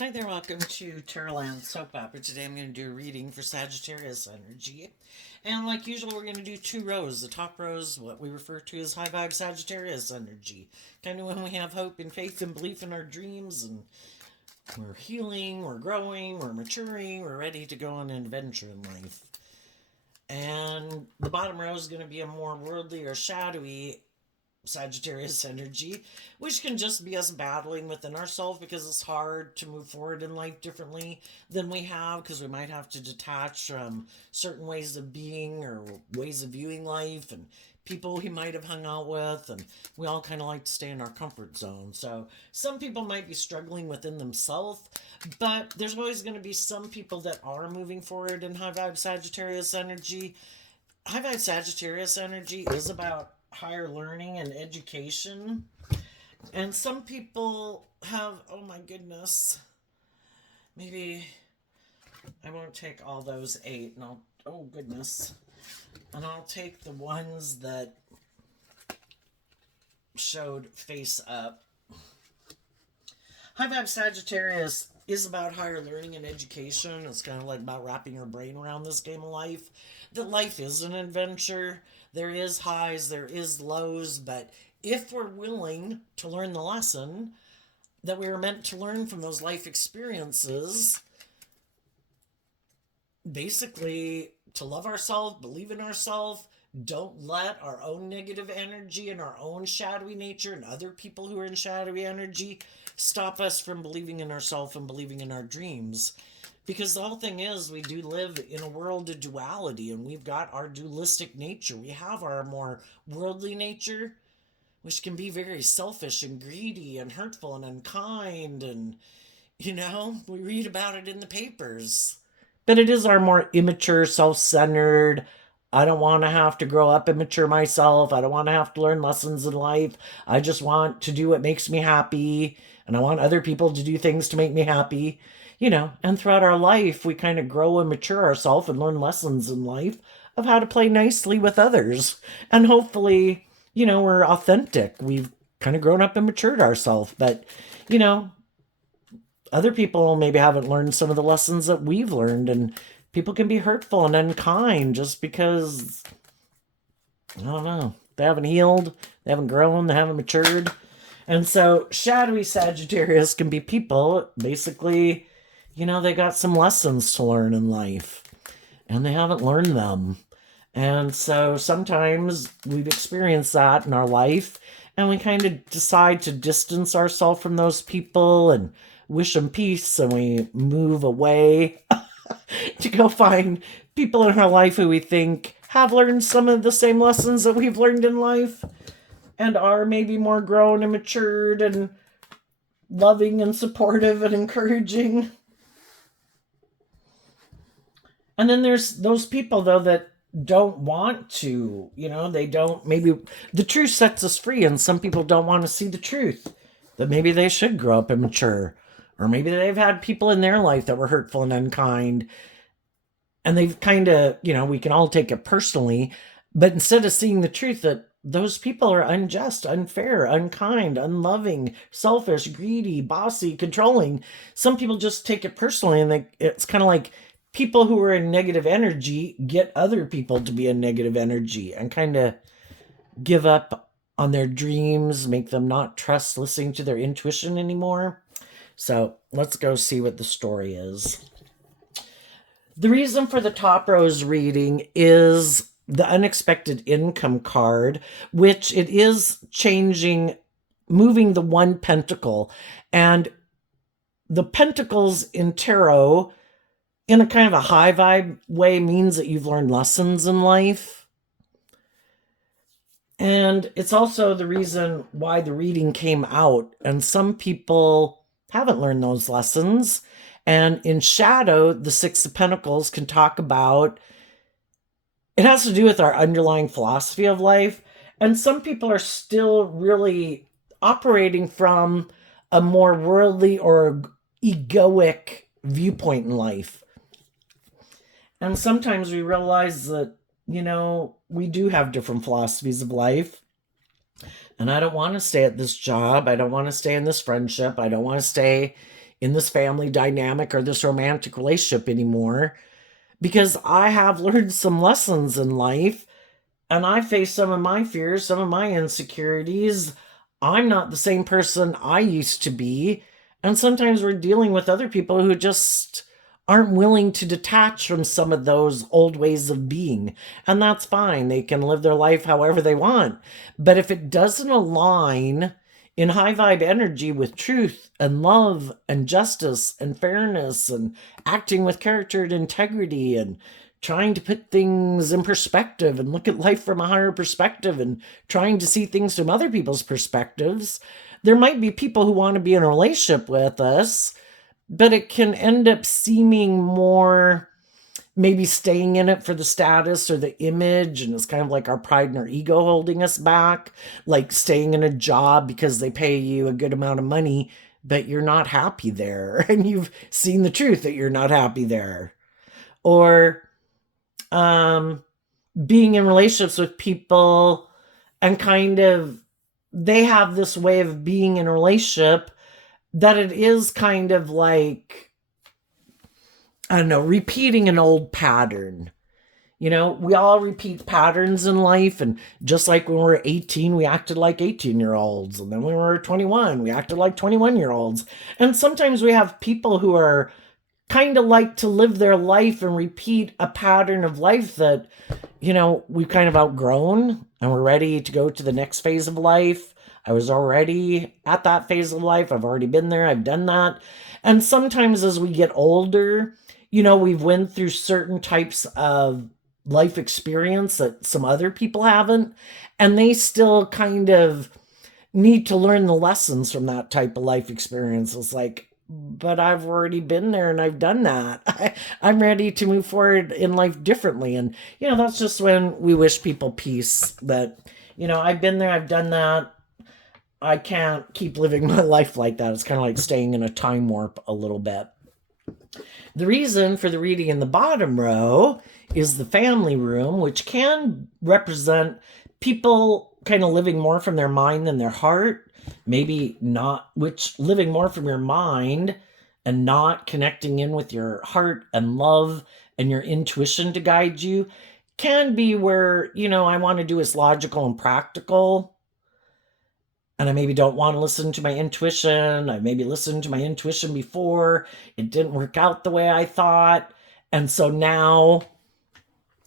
Hi there, welcome to Terraland Soap Opera. Today I'm going to do a reading for Sagittarius energy. And like usual, we're going to do two rows. The top row is what we refer to as high vibe Sagittarius energy. Kind of when we have hope and faith and belief in our dreams and we're healing, we're growing, we're maturing, we're ready to go on an adventure in life. And the bottom row is going to be a more worldly or shadowy Sagittarius energy, which can just be us battling within ourselves because it's hard to move forward in life differently than we have because we might have to detach from certain ways of being or ways of viewing life and people we might have hung out with, and we all kind of like to stay in our comfort zone. So some people might be struggling within themselves, but there's always going to be some people that are moving forward in high vibe Sagittarius energy. High vibe Sagittarius energy is about higher learning and education. And some people have, oh my goodness, maybe I won't take all those eight, and I'll, oh goodness, and I'll take the ones that showed face up. High vibe Sagittarius is about higher learning and education. It's kind of like about wrapping your brain around this game of life. That life is an adventure. There is highs, there is lows, but if we're willing to learn the lesson that we were meant to learn from those life experiences, basically to love ourselves, believe in ourselves, don't let our own negative energy and our own shadowy nature and other people who are in shadowy energy stop us from believing in ourselves and believing in our dreams. Because the whole thing is, we do live in a world of duality, and we've got our dualistic nature. We have our more worldly nature, which can be very selfish and greedy and hurtful and unkind. And, we read about it in the papers. But it is our more immature, self centered. I don't want to have to grow up and mature myself. I don't want to have to learn lessons in life. I just want to do what makes me happy. And I want other people to do things to make me happy. And throughout our life, we kind of grow and mature ourselves and learn lessons in life of how to play nicely with others. And hopefully, we're authentic. We've kind of grown up and matured ourselves. But, you know, other people maybe haven't learned some of the lessons that we've learned, and people can be hurtful and unkind just because, I don't know, they haven't healed, they haven't grown, they haven't matured. And so shadowy Sagittarius can be people, basically, they got some lessons to learn in life and they haven't learned them. And so sometimes we've experienced that in our life, and we kind of decide to distance ourselves from those people and wish them peace, and we move away to go find people in our life who we think have learned some of the same lessons that we've learned in life and are maybe more grown and matured and loving and supportive and encouraging. And then there's those people, though, that don't want to, they don't, maybe the truth sets us free, and some people don't want to see the truth that maybe they should grow up and mature. Or maybe they've had people in their life that were hurtful and unkind, and they've kind of, we can all take it personally, but instead of seeing the truth that those people are unjust, unfair, unkind, unloving, selfish, greedy, bossy, controlling, some people just take it personally, and it's kind of like people who are in negative energy get other people to be in negative energy and kind of give up on their dreams, make them not trust listening to their intuition anymore. So let's go see what the story is. The reason for the top rose reading is the unexpected income card, which it is changing, moving the one pentacle. And the pentacles in tarot, in a kind of a high vibe way, means that you've learned lessons in life. And it's also the reason why the reading came out. And some people haven't learned those lessons. And in shadow, the Six of Pentacles can talk about, it has to do with our underlying philosophy of life. And some people are still really operating from a more worldly or egoic viewpoint in life. And sometimes we realize that, we do have different philosophies of life. And I don't want to stay at this job. I don't want to stay in this friendship. I don't want to stay in this family dynamic or this romantic relationship anymore, because I have learned some lessons in life and I face some of my fears, some of my insecurities. I'm not the same person I used to be. And sometimes we're dealing with other people who just aren't willing to detach from some of those old ways of being. And that's fine. They can live their life however they want. But if it doesn't align in high vibe energy with truth and love and justice and fairness and acting with character and integrity and trying to put things in perspective and look at life from a higher perspective and trying to see things from other people's perspectives, there might be people who want to be in a relationship with us, but it can end up seeming more maybe staying in it for the status or the image, and it's kind of like our pride and our ego holding us back, like staying in a job because they pay you a good amount of money, but you're not happy there and you've seen the truth that you're not happy there. Or being in relationships with people and kind of they have this way of being in a relationship that it is kind of like, I don't know, repeating an old pattern. You know, we all repeat patterns in life. And just like when we were 18, we acted like 18-year-olds. And then when we were 21, we acted like 21-year-olds. And sometimes we have people who are kind of like to live their life and repeat a pattern of life that, you know, we've kind of outgrown and we're ready to go to the next phase of life. I was already at that phase of life. I've already been there. I've done that. And sometimes as we get older, you know, we've went through certain types of life experience that some other people haven't, and they still kind of need to learn the lessons from that type of life experience. It's like, but I've already been there and I've done that. I'm ready to move forward in life differently. And, you know, that's just when we wish people peace that, you know, I've been there, I've done that. I can't keep living my life like that. It's kind of like staying in a time warp a little bit. The reason for the reading in the bottom row is the family room, which can represent people kind of living more from their mind than their heart. Maybe not, which living more from your mind and not connecting in with your heart and love and your intuition to guide you can be where, you know, I want to do is logical and practical. And I maybe don't want to listen to my intuition. I maybe listened to my intuition before. It didn't work out the way I thought. And so now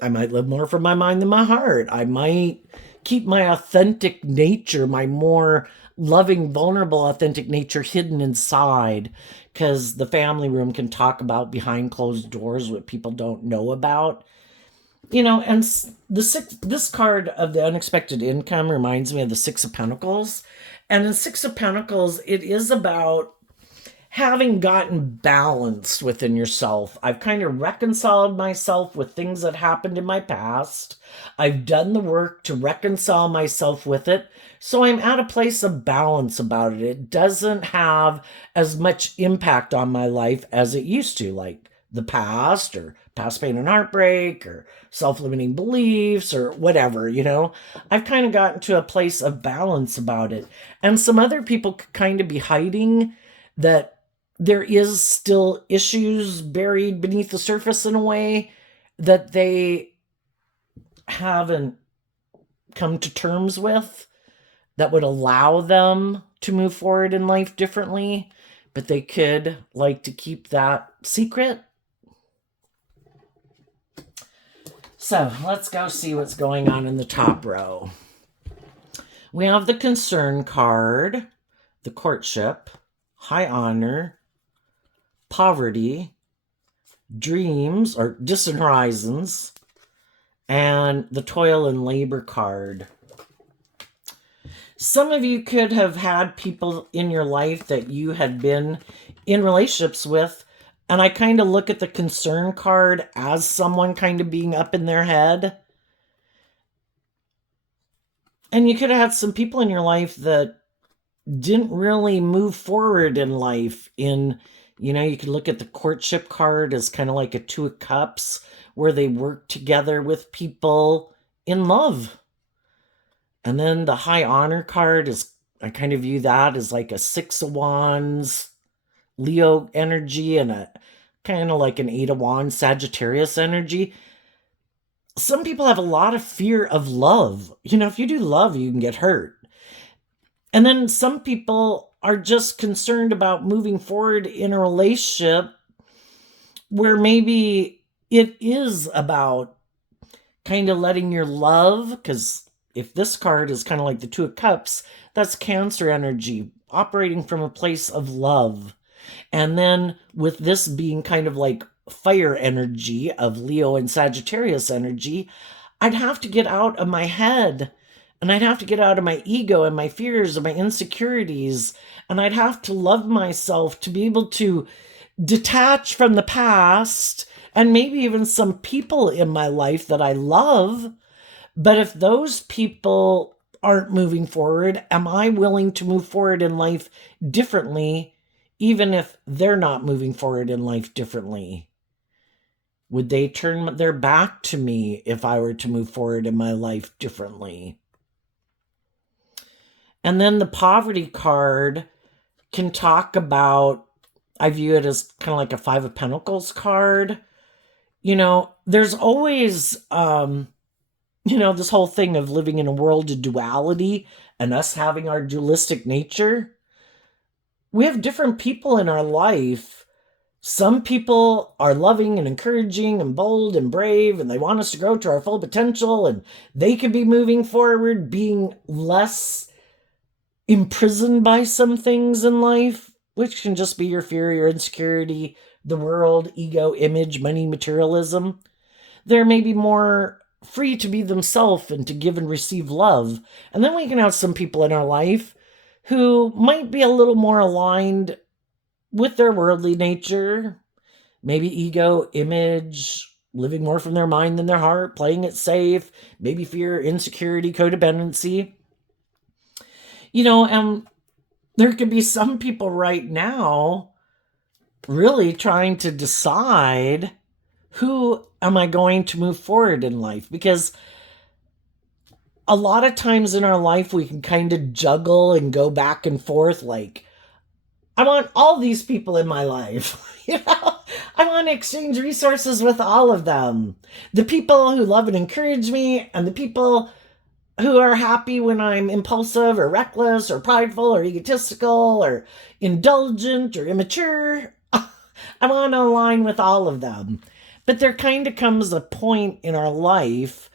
I might live more from my mind than my heart. I might keep my authentic nature, my more loving, vulnerable, authentic nature hidden inside, because the family room can talk about behind closed doors what people don't know about. You know, and this card of the unexpected income reminds me of the Six of Pentacles. And in Six of Pentacles, it is about having gotten balanced within yourself. I've kind of reconciled myself with things that happened in my past. I've done the work to reconcile myself with it. So I'm at a place of balance about it. It doesn't have as much impact on my life as it used to, like the past or past pain and heartbreak or self-limiting beliefs or whatever, you know. I've kind of gotten to a place of balance about it. And some other people could kind of be hiding that there is still issues buried beneath the surface in a way that they haven't come to terms with that would allow them to move forward in life differently, but they could like to keep that secret. So let's go see what's going on in the top row. We have the concern card, the courtship, high honor, poverty, dreams or distant horizons, and the toil and labor card. Some of you could have had people in your life that you had been in relationships with, and I kind of look at the concern card as someone kind of being up in their head. And you could have had some people in your life that didn't really move forward in life. You know, you could look at the courtship card as kind of like a Two of Cups, where they work together with people in love. And then the high honor card is, I kind of view that as like a Six of Wands Leo energy and a kind of like an Eight of Wands Sagittarius energy, some people have a lot of fear of love. If you do love, you can get hurt. And then some people are just concerned about moving forward in a relationship where maybe it is about kind of letting your love, because if this card is kind of like the Two of Cups, that's Cancer energy, operating from a place of love. And then with this being kind of like fire energy of Leo and Sagittarius energy, I'd have to get out of my head, and I'd have to get out of my ego and my fears and my insecurities, and I'd have to love myself to be able to detach from the past and maybe even some people in my life that I love. But if those people aren't moving forward, am I willing to move forward in life differently, even if they're not moving forward in life differently? Would they turn their back to me if I were to move forward in my life differently? And then the poverty card can talk about, I view it as kind of like a Five of Pentacles card. There's always, this whole thing of living in a world of duality and us having our dualistic nature. We have different people in our life. Some people are loving and encouraging and bold and brave, and they want us to grow to our full potential, and they could be moving forward, being less imprisoned by some things in life, which can just be your fear, your insecurity, the world, ego, image, money, materialism. They're maybe more free to be themselves and to give and receive love. And then we can have some people in our life who might be a little more aligned with their worldly nature, maybe ego, image, living more from their mind than their heart, playing it safe, maybe fear, insecurity, codependency. And there could be some people right now really trying to decide, who am I going to move forward in life? Because a lot of times in our life, we can kind of juggle and go back and forth. Like, I want all these people in my life. I want to exchange resources with all of them. The people who love and encourage me, and the people who are happy when I'm impulsive or reckless or prideful or egotistical or indulgent or immature. I want to align with all of them. But there kind of comes a point in our life,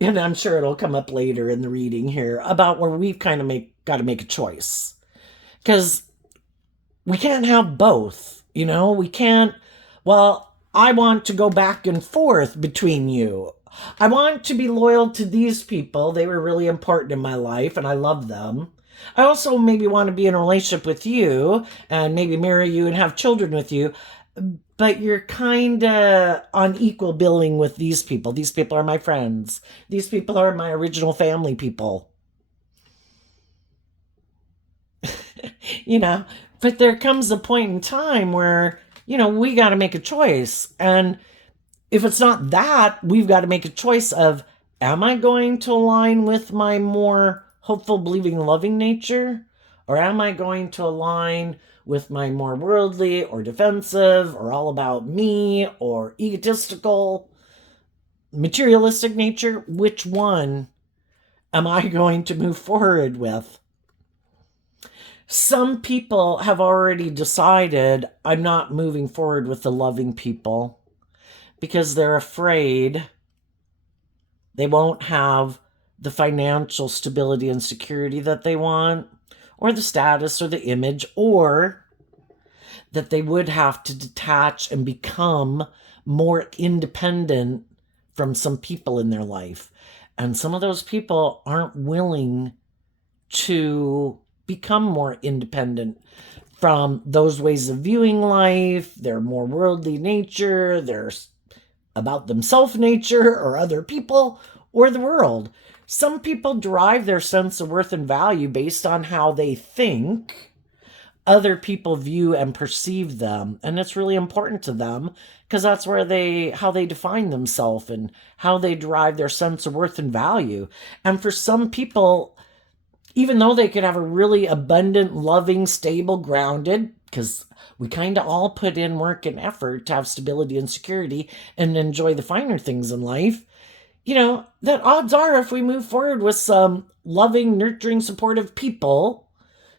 and I'm sure it'll come up later in the reading here, about where we've kind of got to make a choice. Because we can't have both, we can't, I want to go back and forth between you. I want to be loyal to these people. They were really important in my life, and I love them. I also maybe want to be in a relationship with you and maybe marry you and have children with you. But you're kind of on equal billing with these people. These people are my friends. These people are my original family people. But there comes a point in time where, we got to make a choice. And if it's not that, we've got to make a choice of, am I going to align with my more hopeful, believing, loving nature? Or am I going to align with my more worldly or defensive or all about me or egotistical, materialistic nature? Which one am I going to move forward with? Some people have already decided, I'm not moving forward with the loving people, because they're afraid they won't have the financial stability and security that they want, or the status or the image, or that they would have to detach and become more independent from some people in their life. And some of those people aren't willing to become more independent from those ways of viewing life, their more worldly nature, their about themselves nature, or other people, or the world. Some people derive their sense of worth and value based on how they think other people view and perceive them. And it's really important to them, because that's where how they define themselves and how they derive their sense of worth and value. And for some people, even though they could have a really abundant, loving, stable, grounded, because we kind of all put in work and effort to have stability and security and enjoy the finer things in life, that odds are if we move forward with some loving, nurturing, supportive people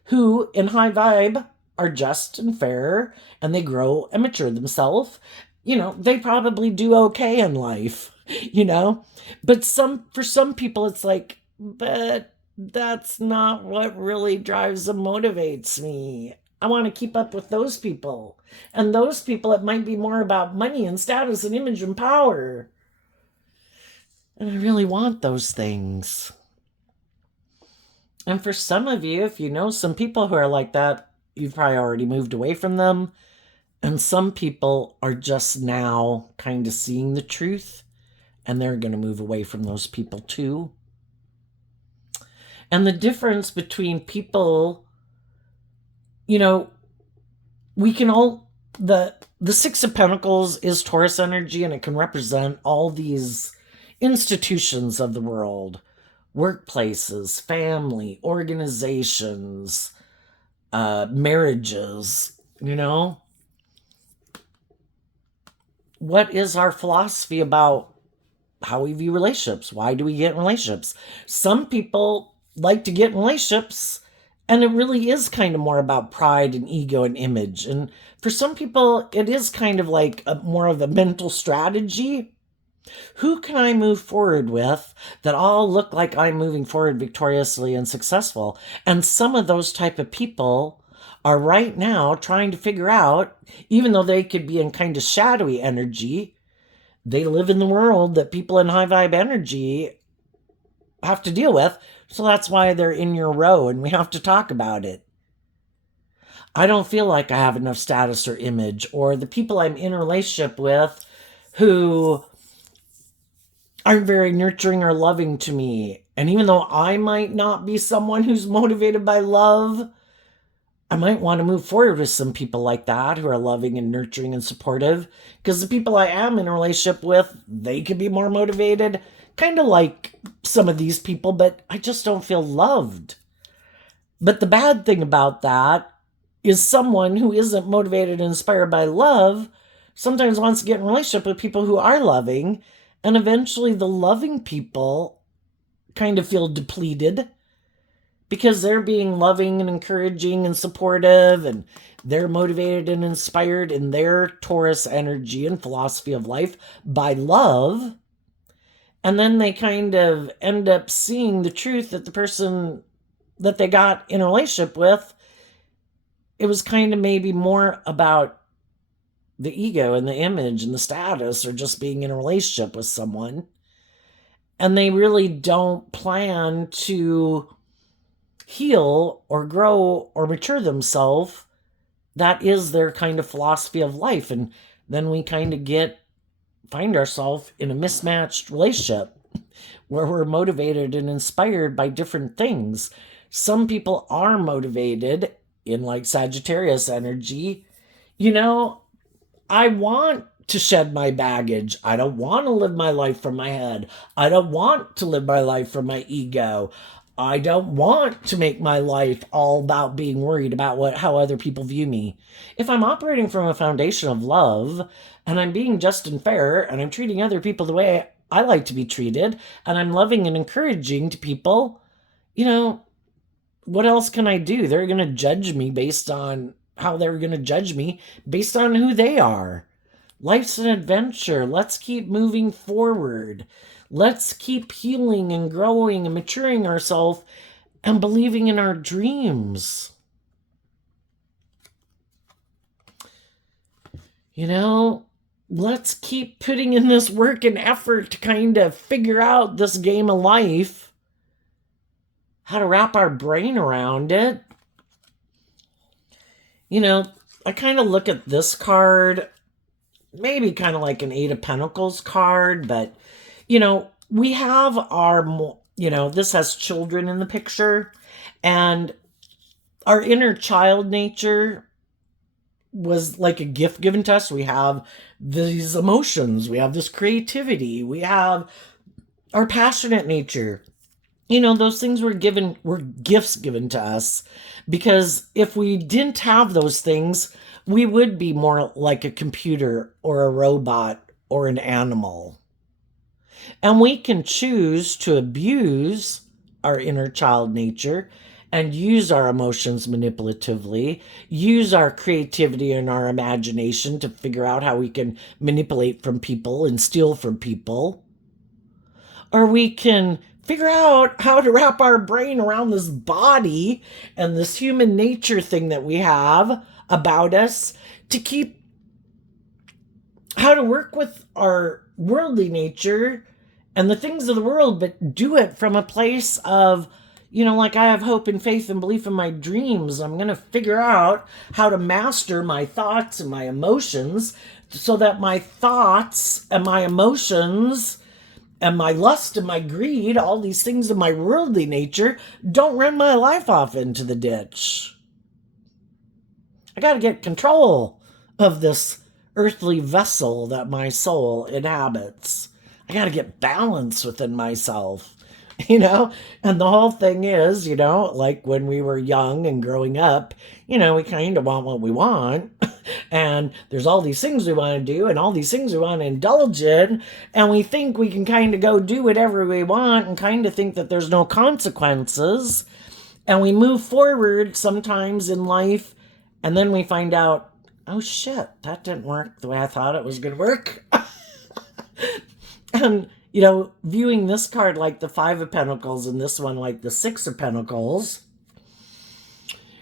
who in high vibe are just and fair and they grow and mature themselves, they probably do okay in life, But for some people it's like, but that's not what really drives and motivates me. I want to keep up with those people. And those people, it might be more about money and status and image and power. And I really want those things. And for some of you, if you know some people who are like that, you've probably already moved away from them. And some people are just now kind of seeing the truth, and they're going to move away from those people too. And the difference between people, we can all, the Six of Pentacles is Taurus energy, and it can represent all these institutions of the world, workplaces, family, organizations, marriages, What is our philosophy about how we view relationships? Why do we get in relationships? Some people like to get in relationships, and it really is kind of more about pride and ego and image. And for some people, it is kind of like more of a mental strategy. Who can I move forward with that all look like I'm moving forward victoriously and successful? And some of those type of people are right now trying to figure out, even though they could be in kind of shadowy energy, they live in the world that people in high vibe energy have to deal with. So that's why they're in your row and we have to talk about it. I don't feel like I have enough status or image, or the people I'm in a relationship with who aren't very nurturing or loving to me. And even though I might not be someone who's motivated by love, I might want to move forward with some people like that who are loving and nurturing and supportive, because the people I am in a relationship with, they can be more motivated, kind of like some of these people, but I just don't feel loved. But the bad thing about that is someone who isn't motivated and inspired by love sometimes wants to get in a relationship with people who are loving, and eventually the loving people kind of feel depleted because they're being loving and encouraging and supportive, and they're motivated and inspired in their Taurus energy and philosophy of life by love. And then they kind of end up seeing the truth that the person that they got in a relationship with, it was kind of maybe more about the ego and the image and the status, or just being in a relationship with someone. And they really don't plan to heal or grow or mature themselves. That is their kind of philosophy of life. And then we kind of find ourselves in a mismatched relationship where we're motivated and inspired by different things. Some people are motivated in like Sagittarius energy. I want to shed my baggage. I don't want to live my life from my head. I don't want to live my life from my ego. I don't want to make my life all about being worried about how other people view me. If I'm operating from a foundation of love, and I'm being just and fair, and I'm treating other people the way I like to be treated, and I'm loving and encouraging to people, what else can I do? They're going to judge me based on how they're going to judge me, based on who they are. Life's an adventure. Let's keep moving forward. Let's keep healing and growing and maturing ourselves and believing in our dreams. Let's keep putting in this work and effort to kind of figure out this game of life, how to wrap our brain around it. I kind of look at this card, maybe kind of like an Eight of Pentacles card, but we have this has children in the picture, and our inner child nature was like a gift given to us. We have these emotions, we have this creativity, we have our passionate nature. those things were gifts given to us, because if we didn't have those things, we would be more like a computer or a robot or an animal. And we can choose to abuse our inner child nature and use our emotions manipulatively, use our creativity and our imagination to figure out how we can manipulate from people and steal from people. Or we can figure out how to wrap our brain around this body and this human nature thing that we have about us to keep how to work with our worldly nature and the things of the world, but do it from a place of, like I have hope and faith and belief in my dreams. I'm going to figure out how to master my thoughts and my emotions so that my thoughts and my emotions and my lust and my greed, all these things of my worldly nature, don't run my life off into the ditch. I got to get control of this earthly vessel that my soul inhabits. I got to get balance within myself, And the whole thing is, like when we were young and growing up, we kind of want what we want. And there's all these things we want to do and all these things we want to indulge in. And we think we can kind of go do whatever we want and kind of think that there's no consequences. And we move forward sometimes in life. And then we find out, oh shit, that didn't work the way I thought it was going to work. And, viewing this card like the Five of Pentacles and this one like the Six of Pentacles,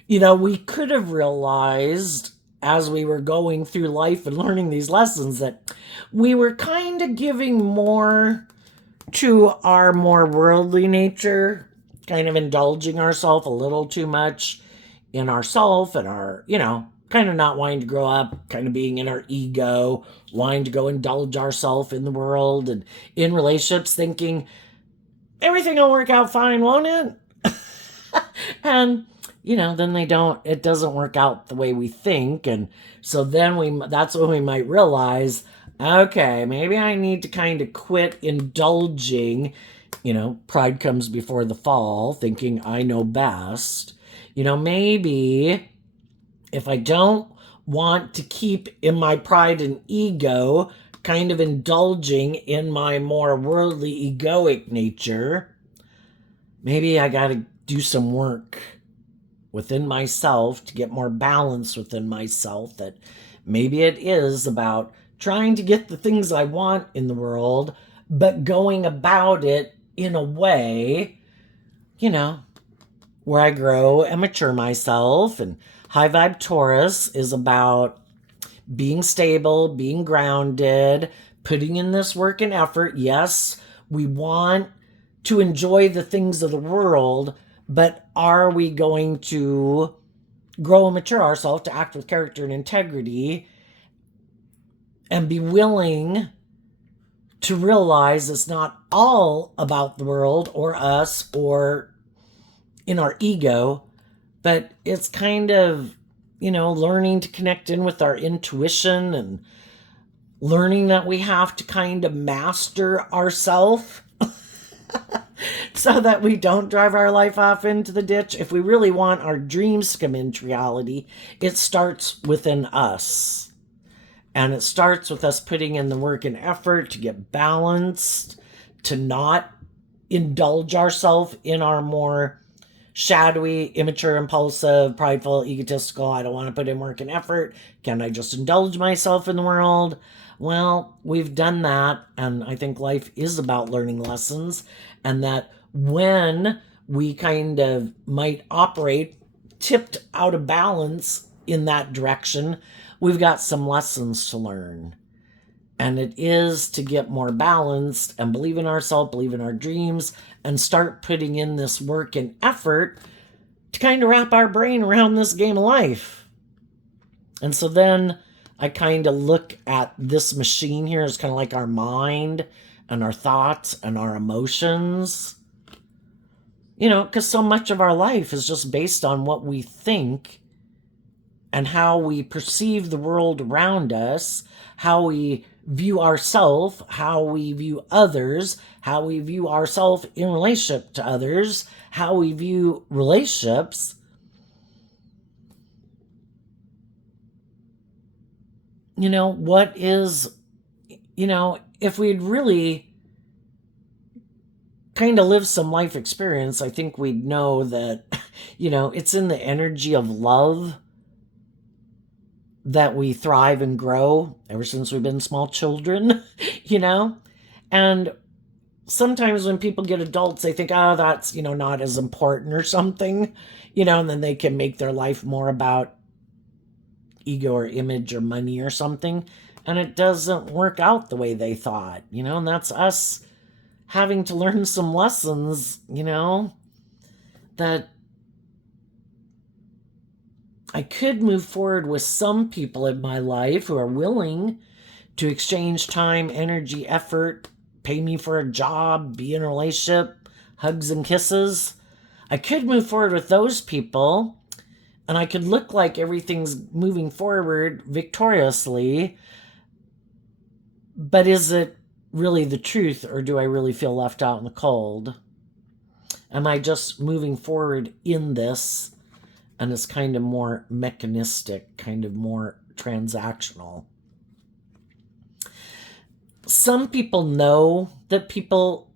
we could have realized as we were going through life and learning these lessons that we were kind of giving more to our more worldly nature, kind of indulging ourselves a little too much in ourself and our, kind of not wanting to grow up, kind of being in our ego, wanting to go indulge ourselves in the world and in relationships, thinking everything will work out fine, won't it? And, then it doesn't work out the way we think. And so then that's when we might realize, okay, maybe I need to kind of quit indulging. Pride comes before the fall, thinking I know best. Maybe if I don't want to keep in my pride and ego, kind of indulging in my more worldly egoic nature, maybe I got to do some work within myself to get more balance within myself, that maybe it is about trying to get the things I want in the world, but going about it in a way, where I grow and mature myself. And High Vibe Taurus is about being stable, being grounded, putting in this work and effort. Yes, we want to enjoy the things of the world, but are we going to grow and mature ourselves to act with character and integrity and be willing to realize it's not all about the world or us or in our ego, but it's kind of, learning to connect in with our intuition and learning that we have to kind of master ourselves so that we don't drive our life off into the ditch. If we really want our dreams to come into reality, it starts within us. And it starts with us putting in the work and effort to get balanced, to not indulge ourselves in our more shadowy, immature, impulsive, prideful, egotistical, I don't want to put in work and effort. Can I just indulge myself in the world? Well, we've done that. And I think life is about learning lessons. And that when we kind of might operate tipped out of balance in that direction, we've got some lessons to learn. And it is to get more balanced and believe in ourselves, believe in our dreams, and start putting in this work and effort to kind of wrap our brain around this game of life. And so then I kind of look at this machine here as kind of like our mind and our thoughts and our emotions. Because so much of our life is just based on what we think and how we perceive the world around us, how we view ourselves, how we view others, how we view ourselves in relationship to others, how we view relationships. What is, if we'd really kind of lived some life experience, I think we'd know that, it's in the energy of love that we thrive and grow ever since we've been small children, And sometimes when people get adults, they think, oh, that's, not as important or something, and then they can make their life more about ego or image or money or something. And it doesn't work out the way they thought, and that's us having to learn some lessons, that I could move forward with some people in my life who are willing to exchange time, energy, effort, pay me for a job, be in a relationship, hugs and kisses. I could move forward with those people, and I could look like everything's moving forward victoriously. But is it really the truth, or do I really feel left out in the cold? Am I just moving forward in this, and it's kind of more mechanistic, kind of more transactional? Some people know that people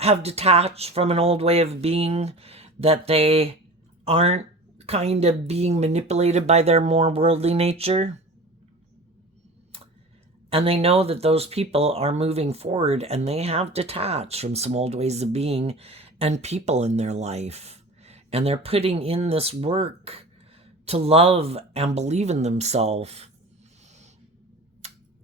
have detached from an old way of being, that they aren't kind of being manipulated by their more worldly nature. And they know that those people are moving forward, and they have detached from some old ways of being and people in their life. And they're putting in this work to love and believe in themselves.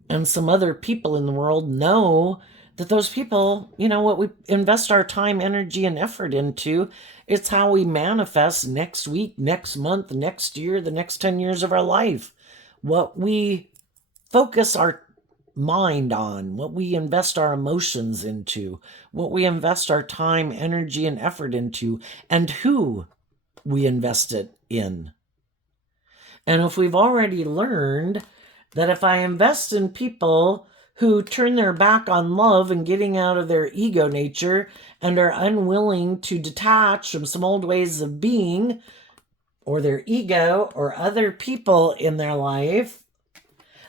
And some other people in the world know that those people, what we invest our time, energy, and effort into, it's how we manifest next week, next month, next year, the next 10 years of our life. What we focus our mind on, what we invest our emotions into, what we invest our time, energy, and effort into, and who we invest it in. And if we've already learned that if I invest in people who turn their back on love and getting out of their ego nature and are unwilling to detach from some old ways of being or their ego or other people in their life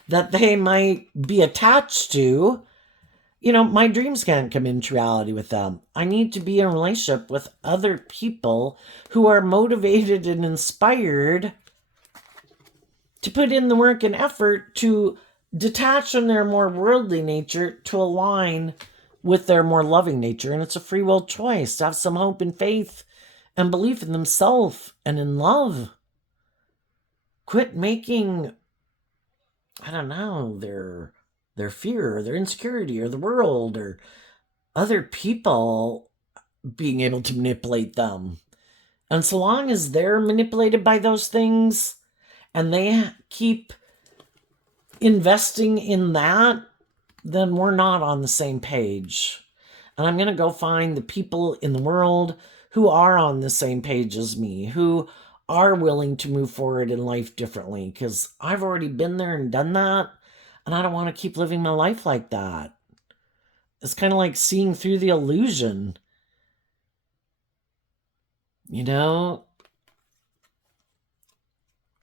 that they might be attached to, my dreams can't come into reality with them. I need to be in a relationship with other people who are motivated and inspired to put in the work and effort to detach from their more worldly nature to align with their more loving nature. And it's a free will choice to have some hope and faith and belief in themselves and in love. Quit making, I don't know, their fear or their insecurity or the world or other people being able to manipulate them. And so long as they're manipulated by those things and they keep investing in that, then we're not on the same page. And I'm going to go find the people in the world who are on the same page as me, who are willing to move forward in life differently, because I've already been there and done that, and I don't want to keep living my life like that. It's kind of like seeing through the illusion.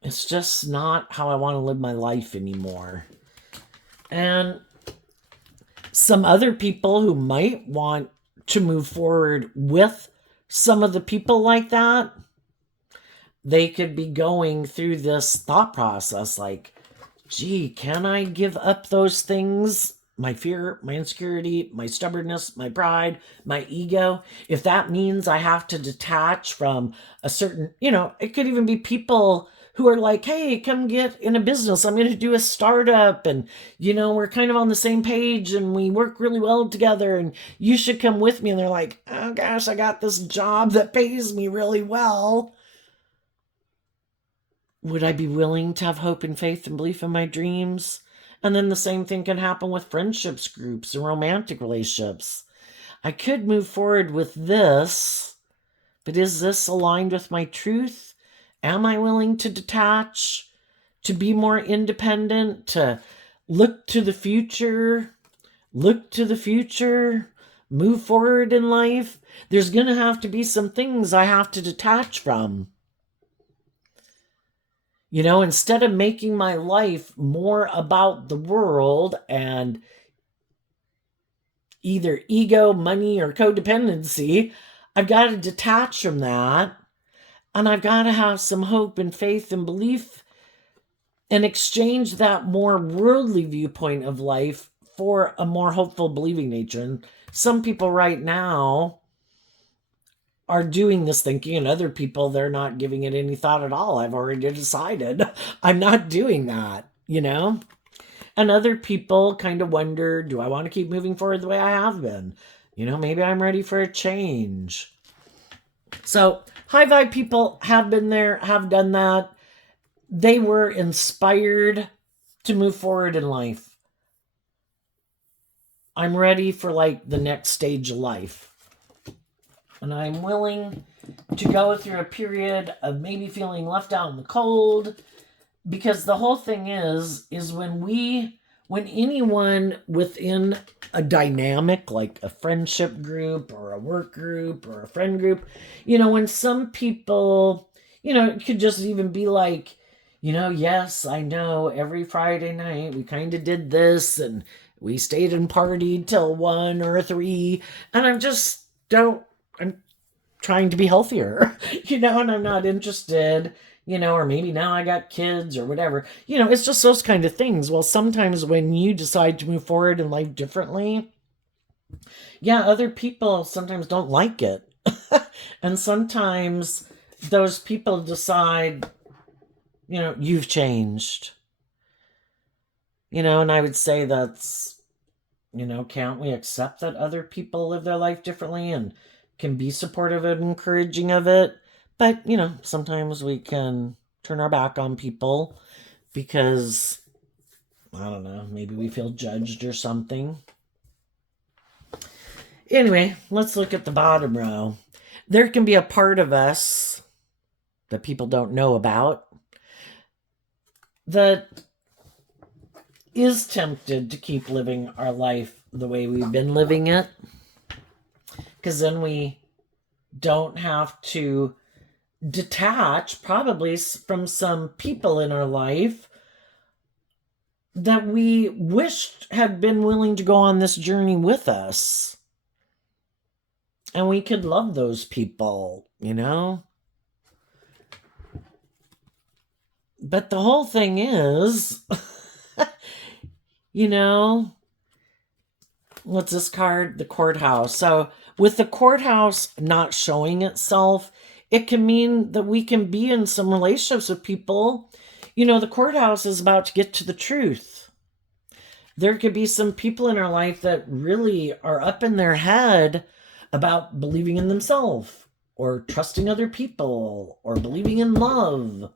It's just not how I want to live my life anymore. And some other people who might want to move forward with some of the people like that, they could be going through this thought process like, gee, can I give up those things? My fear, my insecurity, my stubbornness, my pride, my ego. If that means I have to detach from a certain, it could even be people who are like, hey, come get in a business. I'm going to do a startup. And, we're kind of on the same page and we work really well together and you should come with me. And they're like, oh gosh, I got this job that pays me really well. Would I be willing to have hope and faith and belief in my dreams? And then the same thing can happen with friendships groups and romantic relationships. I could move forward with this, but is this aligned with my truth? Am I willing to detach? to be more independent, to look to the future, move forward in life, there's going to have to be some things I have to detach from. You know, instead of making my life more about the world and either ego, money, or codependency, I've got to detach from that. And I've got to have some hope and faith and belief and exchange that more worldly viewpoint of life for a more hopeful, believing nature. And some people right now are doing this thinking, and other people, they're not giving it any thought at all. I've already decided I'm not doing that, you know? And other people kind of wonder, do I want to keep moving forward the way I have been? You know, maybe I'm ready for a change. So high vibe people have been there, have done that. They were inspired to move forward in life. I'm ready for like the next stage of life. And I'm willing to go through a period of maybe feeling left out in the cold. Because the whole thing is when anyone within a dynamic, like a friendship group or a work group or a friend group, you know, when some people, you know, it could just even be like, you know, yes, I know every Friday night we kind of did this and we stayed and partied till 1 or 3, and I'm trying to be healthier, you know, and I'm not interested, you know, or maybe now I got kids or whatever. You know, it's just those kind of things. Well, sometimes when you decide to move forward in life differently, yeah, other people sometimes don't like it. And sometimes those people decide, you know, you've changed. You know, and I would say that's, you know, can't we accept that other people live their life differently and can be supportive and encouraging of it? But, you know, sometimes we can turn our back on people because, I don't know, maybe we feel judged or something. Anyway, let's look at the bottom row. There can be a part of us that people don't know about that is tempted to keep living our life the way we've been living it. Because then we don't have to detach probably from some people in our life that we wished had been willing to go on this journey with us. And we could love those people, you know? But the whole thing is, you know, what's this card? The courthouse. So with the courthouse not showing itself, it can mean that we can be in some relationships with people. You know, the courthouse is about to get to the truth. There could be some people in our life that really are up in their head about believing in themselves or trusting other people or believing in love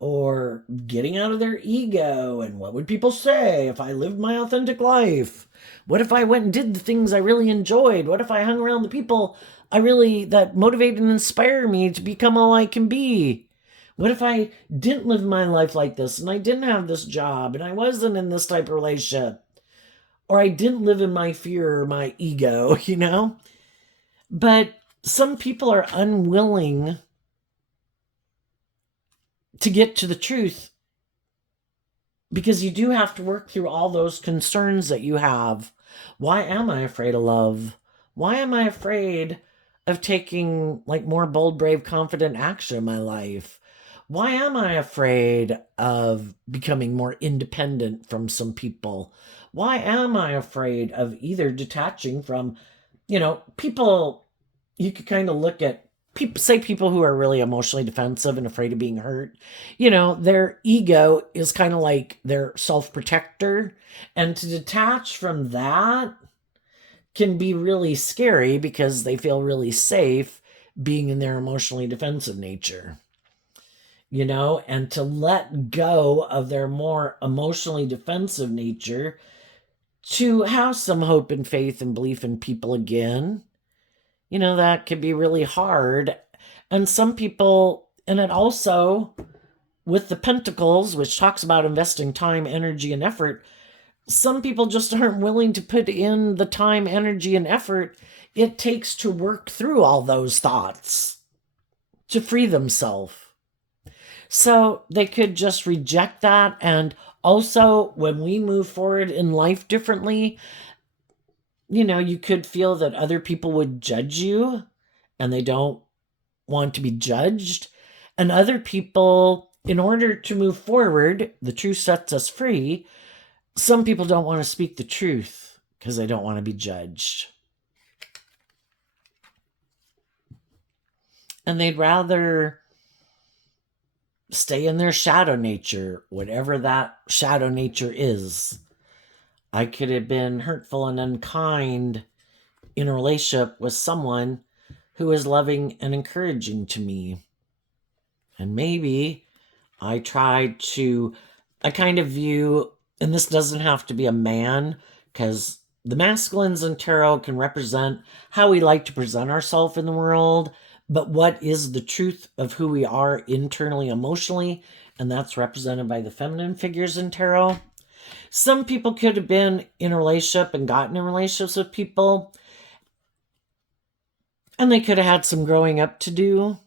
or getting out of their ego and what would people say if I lived my authentic life? What if I went and did the things I really enjoyed? What if I hung around the people that motivate and inspire me to become all I can be? What if I didn't live my life like this and I didn't have this job and I wasn't in this type of relationship? Or I didn't live in my fear or my ego, you know? But some people are unwilling to get to the truth because you do have to work through all those concerns that you have. Why am I afraid of love? Why am I afraid of taking like more bold, brave, confident action in my life? Why am I afraid of becoming more independent from some people? Why am I afraid of either detaching from, you know, people? You could kind of look at people who are really emotionally defensive and afraid of being hurt. You know, their ego is kind of like their self-protector, and to detach from that can be really scary because they feel really safe being in their emotionally defensive nature. You know, and to let go of their more emotionally defensive nature to have some hope and faith and belief in people again, you know, that can be really hard. And some people, and it also with the Pentacles, which talks about investing time, energy, and effort, some people just aren't willing to put in the time, energy, and effort it takes to work through all those thoughts to free themselves. So they could just reject that. And also, when we move forward in life differently, you could feel that other people would judge you and they don't want to be judged. And other people, in order to move forward, the truth sets us free. Some people don't want to speak the truth because they don't want to be judged. And they'd rather stay in their shadow nature, whatever that shadow nature is. I could have been hurtful and unkind in a relationship with someone who is loving and encouraging to me. And maybe I kind of view, and this doesn't have to be a man, because the masculines in tarot can represent how we like to present ourselves in the world, but what is the truth of who we are internally, emotionally, and that's represented by the feminine figures in tarot. Some people could have been in a relationship and gotten in relationships with people, and they could have had some growing up to do.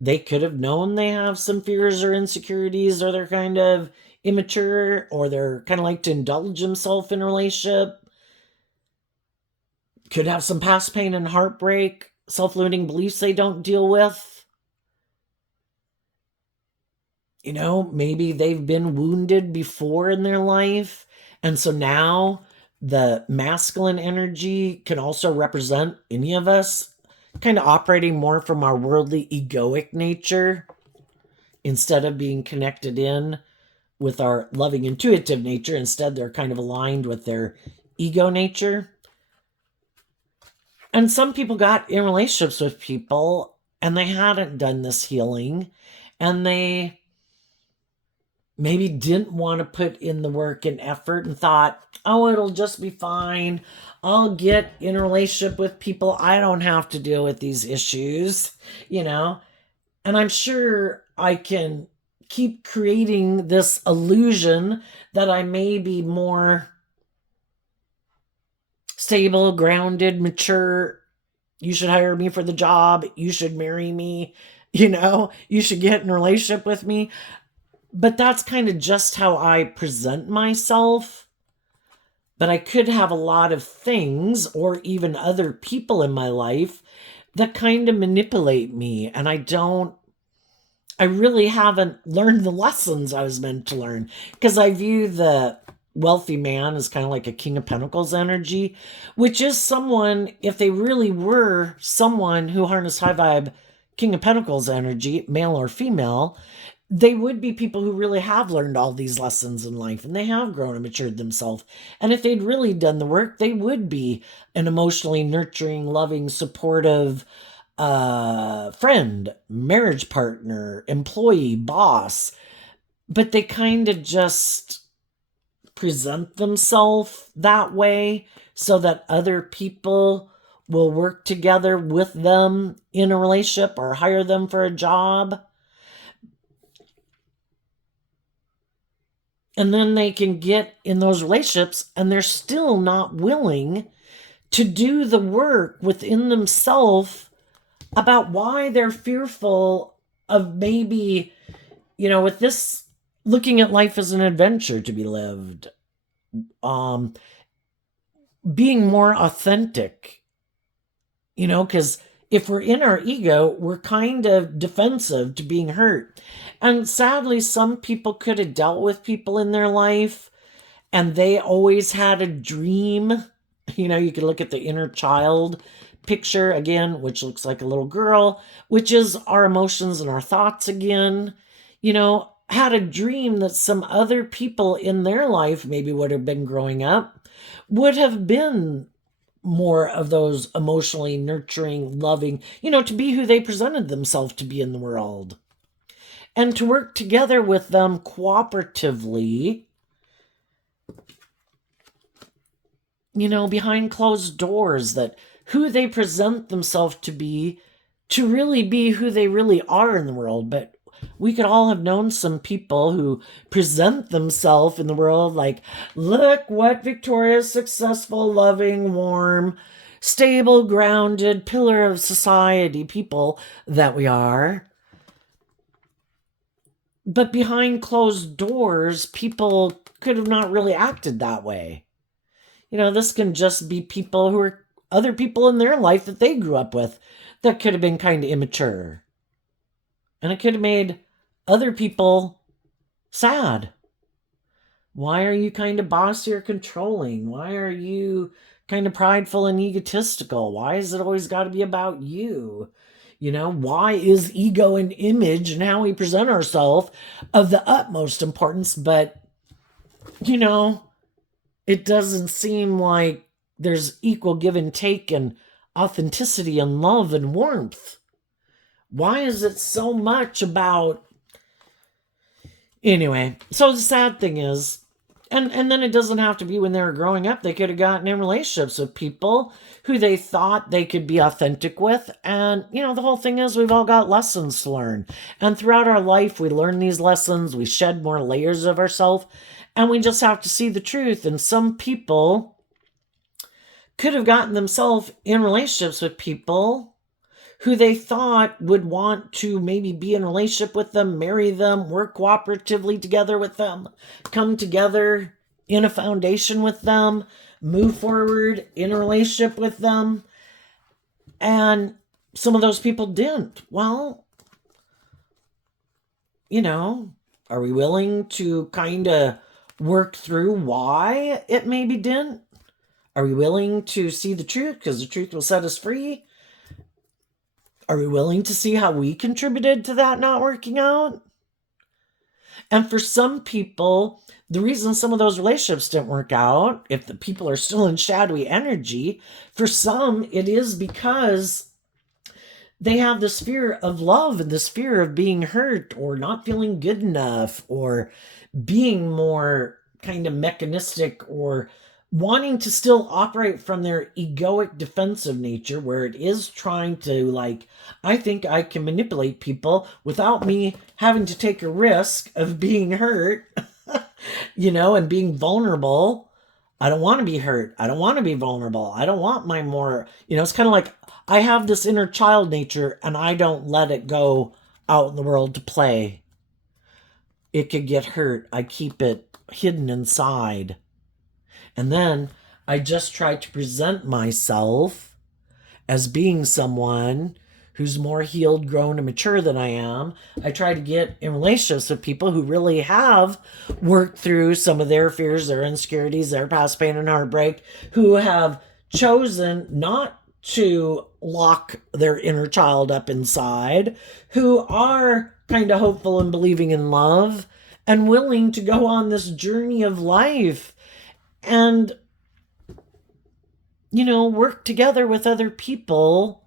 They could have known they have some fears or insecurities, or they're kind of immature, or they're kind of like to indulge themselves in a relationship. Could have some past pain and heartbreak, self-limiting beliefs they don't deal with. Maybe they've been wounded before in their life. And so now the masculine energy can also represent any of us kind of operating more from our worldly egoic nature instead of being connected in with our loving intuitive nature. Instead, they're kind of aligned with their ego nature. And some people got in relationships with people and they hadn't done this healing, and they maybe didn't want to put in the work and effort and thought, oh, it'll just be fine. I'll get in a relationship with people. I don't have to deal with these issues, And I'm sure I can keep creating this illusion that I may be more stable, grounded, mature. You should hire me for the job. You should marry me. You should get in a relationship with me. But that's kind of just how I present myself. But I could have a lot of things or even other people in my life that kind of manipulate me. And I really haven't learned the lessons I was meant to learn, because I view the wealthy man as kind of like a King of Pentacles energy, which is someone, if they really were someone who harnessed high vibe King of Pentacles energy, male or female, they would be people who really have learned all these lessons in life, and they have grown and matured themselves. And if they'd really done the work, they would be an emotionally nurturing, loving, supportive friend, marriage partner, employee, boss. But they kind of just present themselves that way so that other people will work together with them in a relationship or hire them for a job. And then they can get in those relationships and they're still not willing to do the work within themselves about why they're fearful of maybe, with this, looking at life as an adventure to be lived, being more authentic, because if we're in our ego, we're kind of defensive to being hurt. And sadly, some people could have dealt with people in their life and they always had a dream. You could look at the inner child picture again, which looks like a little girl, which is our emotions and our thoughts again. Had a dream that some other people in their life, maybe would have been growing up, would have been more of those emotionally nurturing, loving, to be who they presented themselves to be in the world. And to work together with them cooperatively, behind closed doors, that who they present themselves to really be who they really are in the world. But we could all have known some people who present themselves in the world like, look what victorious, successful, loving, warm, stable, grounded, pillar of society people that we are. But behind closed doors, people could have not really acted that way. This can just be people who are other people in their life that they grew up with that could have been kind of immature. And it could have made other people sad. Why are you kind of bossy or controlling? Why are you kind of prideful and egotistical? Why is it always got to be about you? Why is ego and image and how we present ourselves of the utmost importance? But, it doesn't seem like there's equal give and take and authenticity and love and warmth. Why is it so much about... Anyway, so the sad thing is, and then it doesn't have to be when they were growing up. They could have gotten in relationships with people who they thought they could be authentic with. And, the whole thing is we've all got lessons to learn. And throughout our life, we learn these lessons. We shed more layers of ourselves. And we just have to see the truth. And some people could have gotten themselves in relationships with people who they thought would want to maybe be in a relationship with them, marry them, work cooperatively together with them, come together in a foundation with them, move forward in a relationship with them. And some of those people didn't. Well, are we willing to kind of work through why it maybe didn't? Are we willing to see the truth because the truth will set us free? Are we willing to see how we contributed to that not working out? And for some people, the reason some of those relationships didn't work out, if the people are still in shadowy energy, for some, it is because they have this fear of love and this fear of being hurt or not feeling good enough or being more kind of mechanistic or wanting to still operate from their egoic defensive nature where it is trying to I think I can manipulate people without me having to take a risk of being hurt, and being vulnerable. I don't want to be hurt. I don't want to be vulnerable. I don't want my more, it's kind of like I have this inner child nature and I don't let it go out in the world to play. It could get hurt. I keep it hidden inside. And then I just try to present myself as being someone who's more healed, grown, and mature than I am. I try to get in relationships with people who really have worked through some of their fears, their insecurities, their past pain and heartbreak, who have chosen not to lock their inner child up inside, who are kind of hopeful and believing in love and willing to go on this journey of life and, work together with other people,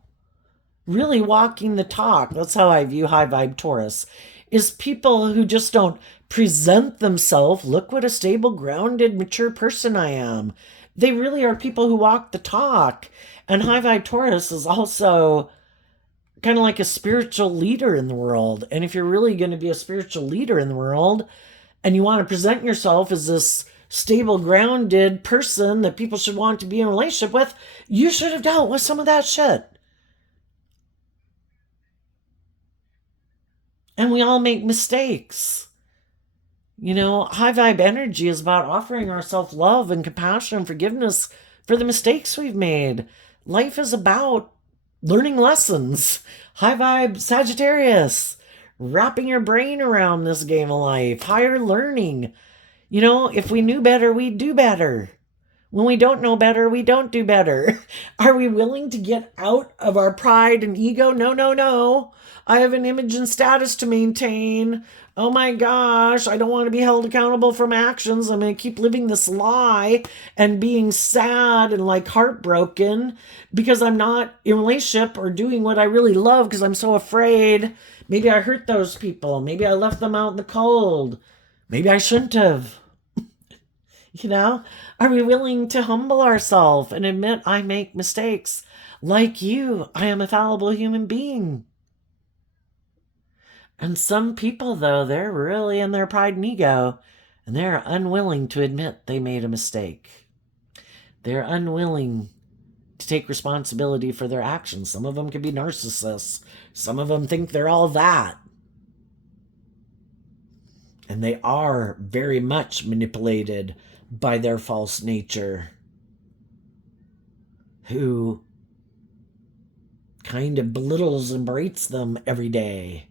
really walking the talk. That's how I view high vibe Taurus, is people who just don't present themselves. Look what a stable, grounded, mature person I am. They really are people who walk the talk. And high vibe Taurus is also kind of like a spiritual leader in the world. And if you're really going to be a spiritual leader in the world and you want to present yourself as this stable, grounded person that people should want to be in a relationship with, you should have dealt with some of that shit. And we all make mistakes. High vibe energy is about offering ourselves love and compassion and forgiveness for the mistakes we've made. Life is about learning lessons. High vibe Sagittarius, wrapping your brain around this game of life. Higher learning. If we knew better, we'd do better. When we don't know better, we don't do better. Are we willing to get out of our pride and ego? No. I have an image and status to maintain. Oh my gosh, I don't want to be held accountable for my actions. I'm going to keep living this lie and being sad and heartbroken because I'm not in a relationship or doing what I really love because I'm so afraid. Maybe I hurt those people. Maybe I left them out in the cold. Maybe I shouldn't have. Are we willing to humble ourselves and admit I make mistakes? Like you, I am a fallible human being. And some people, though, they're really in their pride and ego, and they're unwilling to admit they made a mistake. They're unwilling to take responsibility for their actions. Some of them can be narcissists. Some of them think they're all that. And they are very much manipulated by their false nature, who kind of belittles and berates them every day,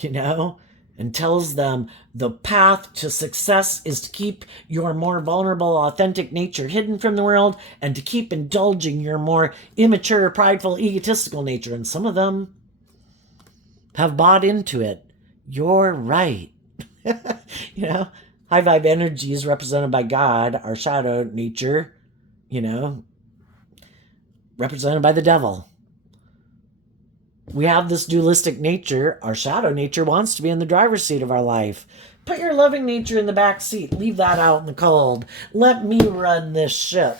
and tells them the path to success is to keep your more vulnerable, authentic nature hidden from the world and to keep indulging your more immature, prideful, egotistical nature. And some of them have bought into it. You're right. High vibe energy is represented by God, our shadow nature, represented by the devil. We have this dualistic nature. Our shadow nature wants to be in the driver's seat of our life. Put your loving nature in the back seat. Leave that out in the cold. Let me run this ship.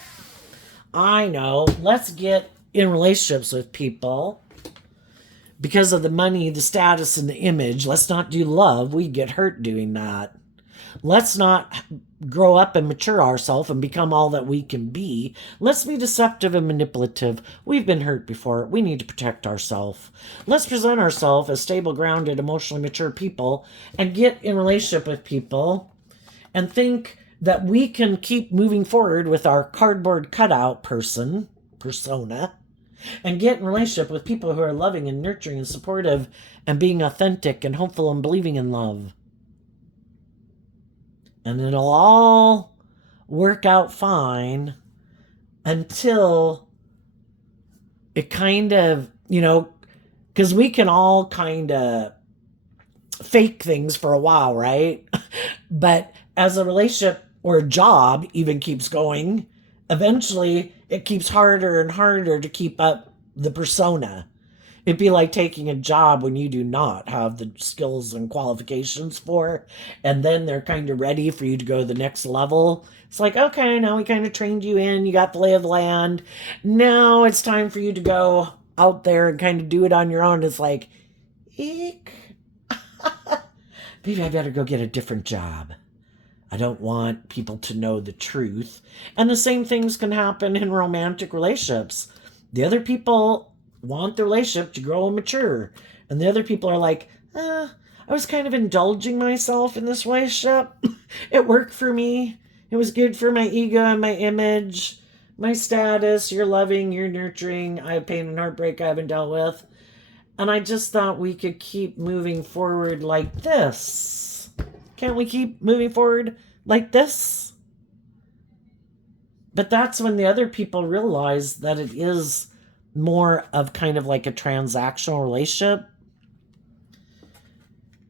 I know. Let's get in relationships with people because of the money, the status, and the image. Let's not do love. We get hurt doing that. Let's not grow up and mature ourselves and become all that we can be. Let's be deceptive and manipulative. We've been hurt before. We need to protect ourselves. Let's present ourselves as stable, grounded, emotionally mature people and get in relationship with people and think that we can keep moving forward with our cardboard cutout persona, and get in relationship with people who are loving and nurturing and supportive and being authentic and hopeful and believing in love. And it'll all work out fine until it kind of, because we can all kind of fake things for a while, right? But as a relationship or a job even keeps going, eventually it keeps harder and harder to keep up the persona. It'd be like taking a job when you do not have the skills and qualifications for, and then they're kind of ready for you to go to the next level. It's like, okay, now we kind of trained you in, you got the lay of the land. Now it's time for you to go out there and kind of do it on your own. It's like, eek. Maybe I better go get a different job. I don't want people to know the truth. And the same things can happen in romantic relationships. The other people want the relationship to grow and mature. And the other people are like, I was kind of indulging myself in this relationship. It worked for me. It was good for my ego and my image, my status. You're loving, you're nurturing. I have pain and heartbreak I haven't dealt with. And I just thought we could keep moving forward like this. Can't we keep moving forward like this? But that's when the other people realize that it is more of kind of like a transactional relationship,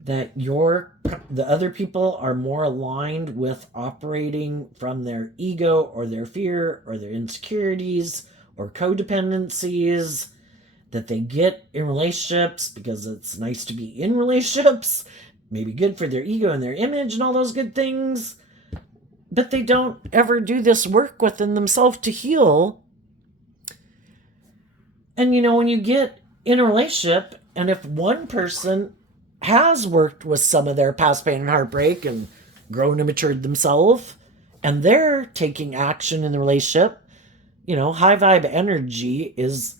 that the other people are more aligned with operating from their ego or their fear or their insecurities or codependencies, that they get in relationships because it's nice to be in relationships, maybe good for their ego and their image and all those good things, but they don't ever do this work within themselves to heal. And when you get in a relationship, and if one person has worked with some of their past pain and heartbreak and grown and matured themselves, and they're taking action in the relationship, high vibe energy is,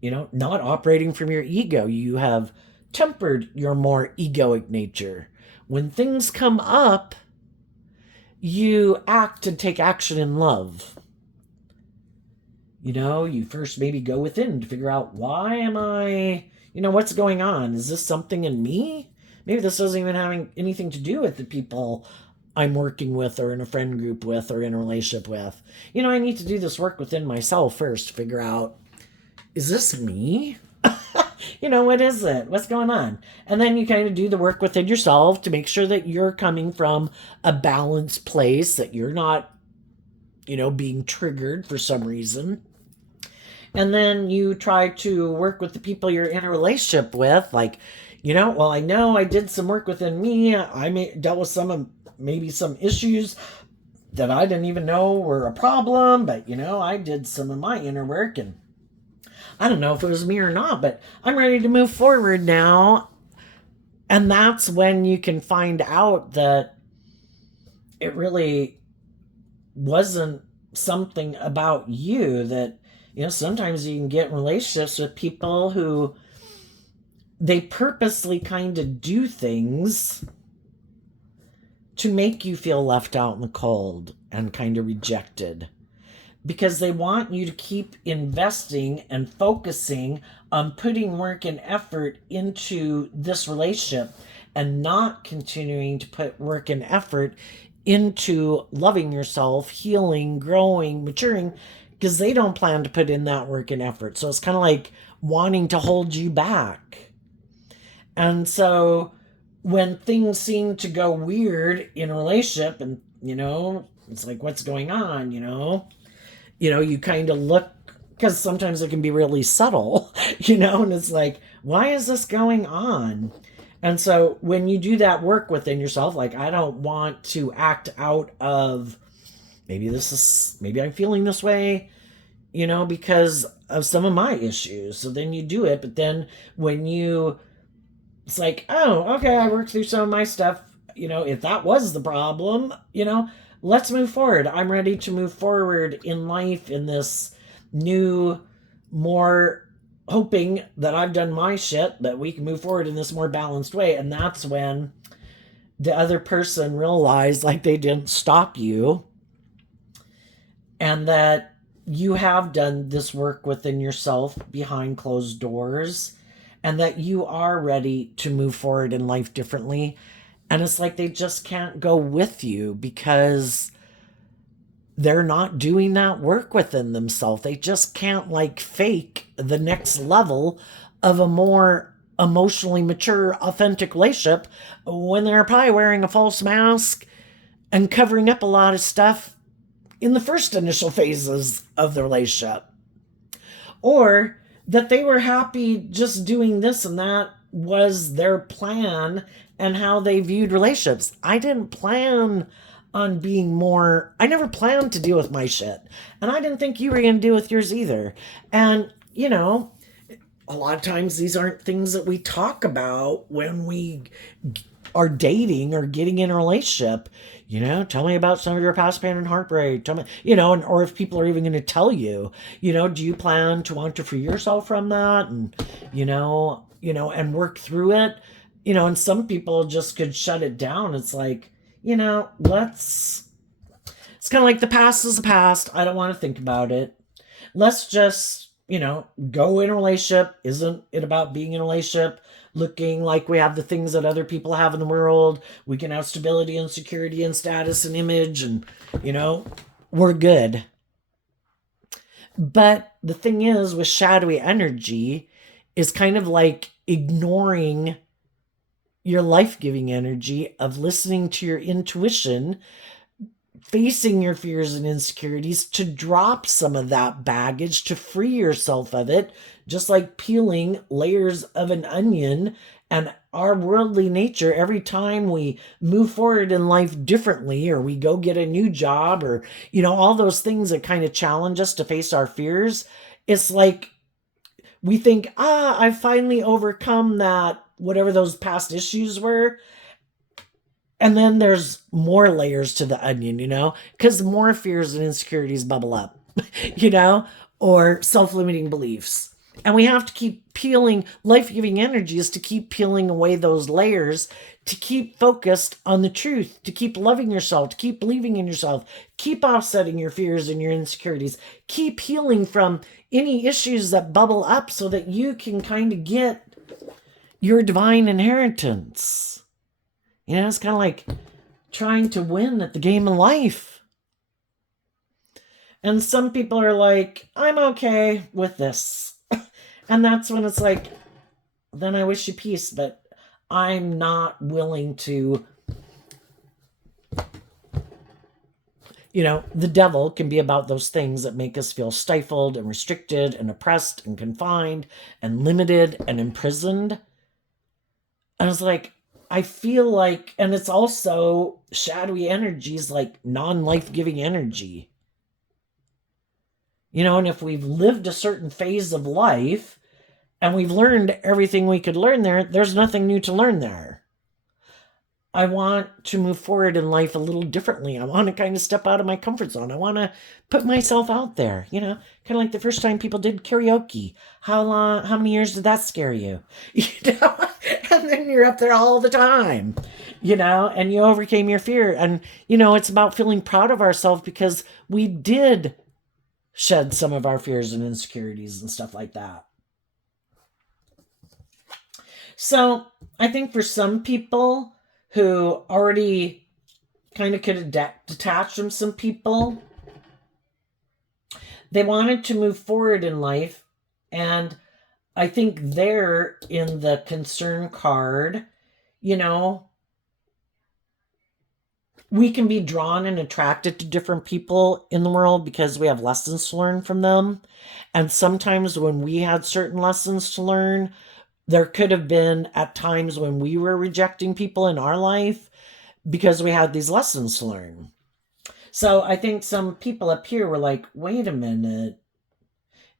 not operating from your ego. You have tempered your more egoic nature. When things come up, you act and take action in love. You first maybe go within to figure out, why am I, what's going on? Is this something in me? Maybe this doesn't even have anything to do with the people I'm working with or in a friend group with or in a relationship with. I need to do this work within myself first to figure out, is this me? What is it? What's going on? And then you kind of do the work within yourself to make sure that you're coming from a balanced place, that you're not, being triggered for some reason. And then you try to work with the people you're in a relationship with. Like, I know I did some work within me. I dealt with maybe some issues that I didn't even know were a problem. But, I did some of my inner work, and I don't know if it was me or not, but I'm ready to move forward now. And that's when you can find out that it really wasn't something about you. That, sometimes you can get in relationships with people who they purposely kind of do things to make you feel left out in the cold and kind of rejected, because they want you to keep investing and focusing on putting work and effort into this relationship and not continuing to put work and effort into loving yourself, healing, growing, maturing, because they don't plan to put in that work and effort. So it's kind of like wanting to hold you back. And so when things seem to go weird in a relationship, and it's like, what's going on, you kind of look, because sometimes it can be really subtle, and it's like, why is this going on? And so when you do that work within yourself, like, I don't want to act out of, maybe I'm feeling this way, because of some of my issues. So then you do it. But then when it's like, oh, okay, I worked through some of my stuff, if that was the problem, let's move forward. I'm ready to move forward in life in this new, more hoping that I've done my shit, that we can move forward in this more balanced way. And that's when the other person realized, like, they didn't stop you, and that you have done this work within yourself behind closed doors, and that you are ready to move forward in life differently. And it's like they just can't go with you because they're not doing that work within themselves. They just can't, like, fake the next level of a more emotionally mature, authentic relationship when they're probably wearing a false mask and covering up a lot of stuff in the first initial phases of the relationship. Or that they were happy just doing this and that was their plan and how they viewed relationships. I didn't plan on being more, I never planned to deal with my shit. And I didn't think you were going to deal with yours either. And, a lot of times these aren't things that we talk about when we are dating or getting in a relationship. Tell me about some of your past pain and heartbreak. Tell me, or if people are even going to tell you, do you plan to want to free yourself from that? And, and work through it, and some people just could shut it down. It's like, it's kind of like, the past is the past. I don't want to think about it. Let's just, go in a relationship. Isn't it about being in a relationship, looking like we have the things that other people have in the world? We can have stability and security and status and image, and, we're good. But the thing is, with shadowy energy, is kind of like ignoring your life-giving energy of listening to your intuition, facing your fears and insecurities, to drop some of that baggage, to free yourself of it, just like peeling layers of an onion. And our worldly nature, every time we move forward in life differently, or we go get a new job, or, all those things that kind of challenge us to face our fears, it's like we think, I've finally overcome that, whatever those past issues were. And then there's more layers to the onion, because more fears and insecurities bubble up, or self-limiting beliefs. And we have to keep peeling. Life-giving energy is to keep peeling away those layers, to keep focused on the truth, to keep loving yourself, to keep believing in yourself, keep offsetting your fears and your insecurities, keep healing from any issues that bubble up so that you can kind of get your divine inheritance. It's kind of like trying to win at the game of life. And some people are like, I'm okay with this. And that's when it's like, then I wish you peace, but I'm not willing to. The devil can be about those things that make us feel stifled and restricted and oppressed and confined and limited and imprisoned. And it's like, I feel like, and it's also shadowy energies, like non-life-giving energy. And if we've lived a certain phase of life and we've learned everything we could learn there, there's nothing new to learn there. I want to move forward in life a little differently. I want to kind of step out of my comfort zone. I want to put myself out there, kind of like the first time people did karaoke. How many years did that scare you? You know, and then you're up there all the time, and you overcame your fear. And, it's about feeling proud of ourselves because we did shed some of our fears and insecurities and stuff like that. So I think for some people who already kind of could detach from some people, they wanted to move forward in life. And I think there in the concern card, we can be drawn and attracted to different people in the world because we have lessons to learn from them. And sometimes when we had certain lessons to learn, there could have been at times when we were rejecting people in our life because we had these lessons to learn. So I think some people up here were like, wait a minute,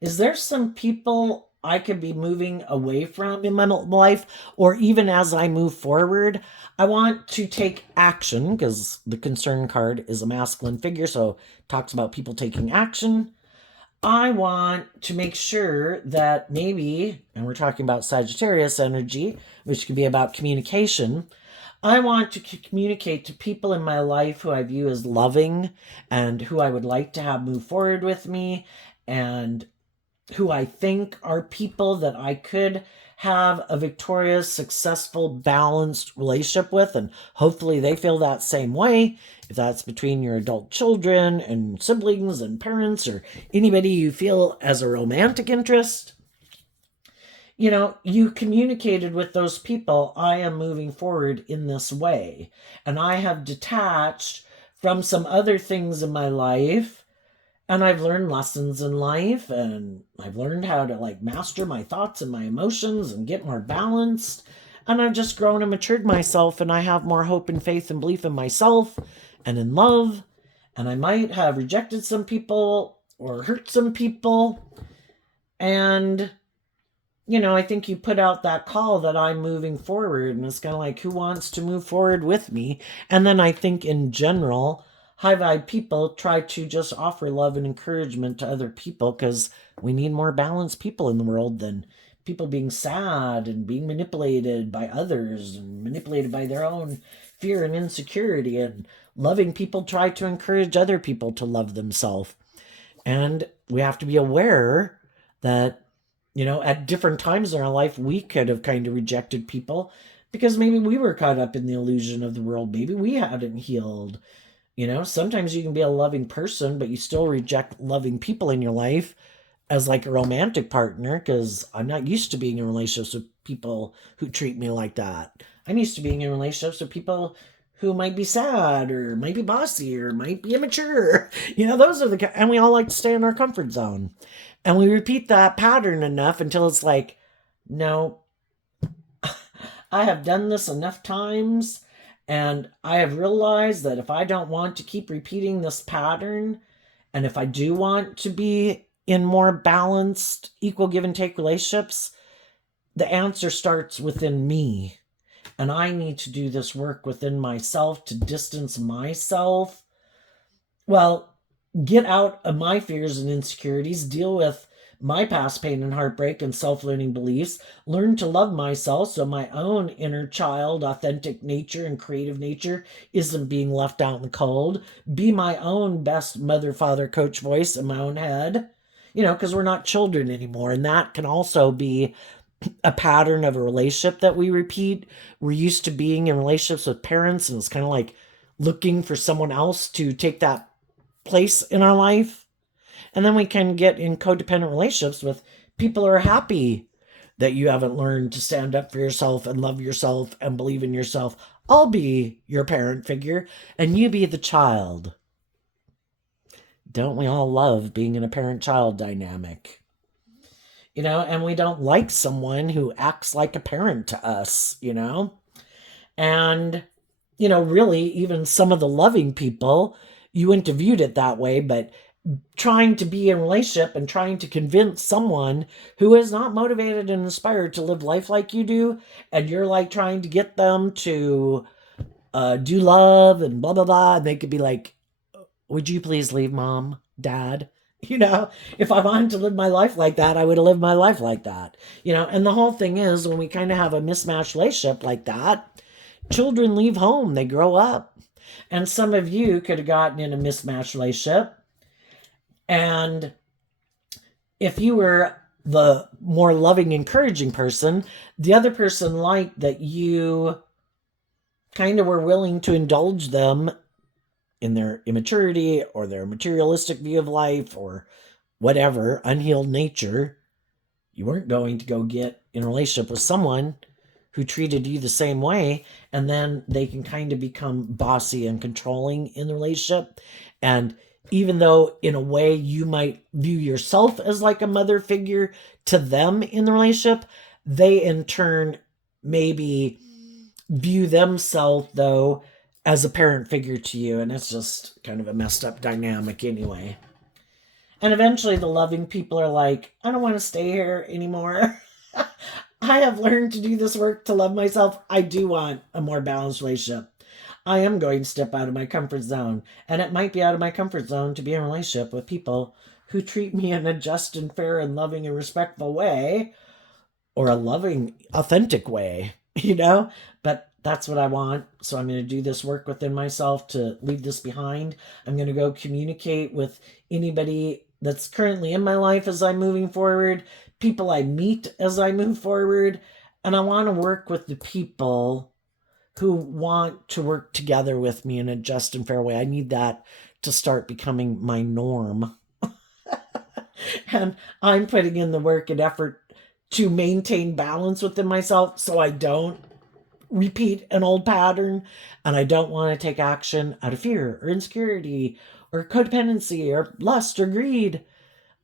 is there some people I could be moving away from in my life? Or even as I move forward, I want to take action, because the concern card is a masculine figure, so it talks about people taking action. I want to make sure that maybe, and we're talking about Sagittarius energy, which could be about communication. I want to communicate to people in my life who I view as loving and who I would like to have move forward with me and who I think are people that I could have a victorious, successful, balanced relationship with. And hopefully they feel that same way. If that's between your adult children and siblings and parents or anybody you feel as a romantic interest, you communicated with those people, I am moving forward in this way. And I have detached from some other things in my life. And I've learned lessons in life, and I've learned how to master my thoughts and my emotions and get more balanced. And I've just grown and matured myself, and I have more hope and faith and belief in myself and in love. And I might have rejected some people or hurt some people. And, I think you put out that call that I'm moving forward, and it's kind of like, who wants to move forward with me? And then I think in general, high vibe people try to just offer love and encouragement to other people because we need more balanced people in the world than people being sad and being manipulated by others and manipulated by their own fear and insecurity. And loving people try to encourage other people to love themselves. And we have to be aware that, at different times in our life, we could have kind of rejected people because maybe we were caught up in the illusion of the world. Maybe we hadn't healed. Sometimes you can be a loving person, but you still reject loving people in your life as a romantic partner because I'm not used to being in relationships with people who treat me like that. I'm used to being in relationships with people who might be sad or might be bossy or might be immature. Those are and we all like to stay in our comfort zone. And we repeat that pattern enough until it's like, no, I have done this enough times. And I have realized that if I don't want to keep repeating this pattern, and if I do want to be in more balanced, equal give and take relationships, the answer starts within me. And I need to do this work within myself to distance myself. Well, get out of my fears and insecurities, deal with my past pain and heartbreak and self-learning beliefs, learn to love myself so my own inner child, authentic nature and creative nature isn't being left out in the cold, be my own best mother, father, coach voice in my own head, because we're not children anymore. And that can also be a pattern of a relationship that we repeat. We're used to being in relationships with parents, and it's kind of like looking for someone else to take that place in our life. And then we can get in codependent relationships with people who are happy that you haven't learned to stand up for yourself and love yourself and believe in yourself. I'll be your parent figure and you be the child. Don't we all love being in a parent-child dynamic? And we don't like someone who acts like a parent to us, And, really, even some of the loving people, you interviewed it that way, but trying to be in a relationship and trying to convince someone who is not motivated and inspired to live life like you do, and you're trying to get them to do love and blah, blah, blah. And they could be like, would you please leave, mom, dad? You know, if I wanted to live my life like that, I would have lived my life like that. You know, and the whole thing is when we kind of have a mismatched relationship like that, children leave home, they grow up. And some of you could have gotten in a mismatched relationship. And if you were the more loving, encouraging person, the other person liked that you kind of were willing to indulge them in their immaturity or their materialistic view of life or whatever, unhealed nature. You weren't going to go get in a relationship with someone who treated you the same way, and then they can kind of become bossy and controlling in the relationship. And even though in a way you might view yourself as like a mother figure to them in the relationship, they in turn maybe view themselves though as a parent figure to you, and it's just kind of a messed up dynamic anyway. And eventually the loving people are like, I don't want to stay here anymore. I have learned to do this work to love myself. I do want a more balanced relationship. I am going to step out of my comfort zone. And it might be out of my comfort zone to be in a relationship with people who treat me in a just and fair and loving and respectful way, or a loving, authentic way, you know? But that's what I want. So I'm going to do this work within myself to leave this behind. I'm going to go communicate with anybody that's currently in my life as I'm moving forward, people I meet as I move forward. And I want to work with the people who want to work together with me in a just and fair way. I need that to start becoming my norm. And I'm putting in the work and effort to maintain balance within myself so I don't repeat an old pattern, and I don't want to take action out of fear or insecurity or codependency or lust or greed.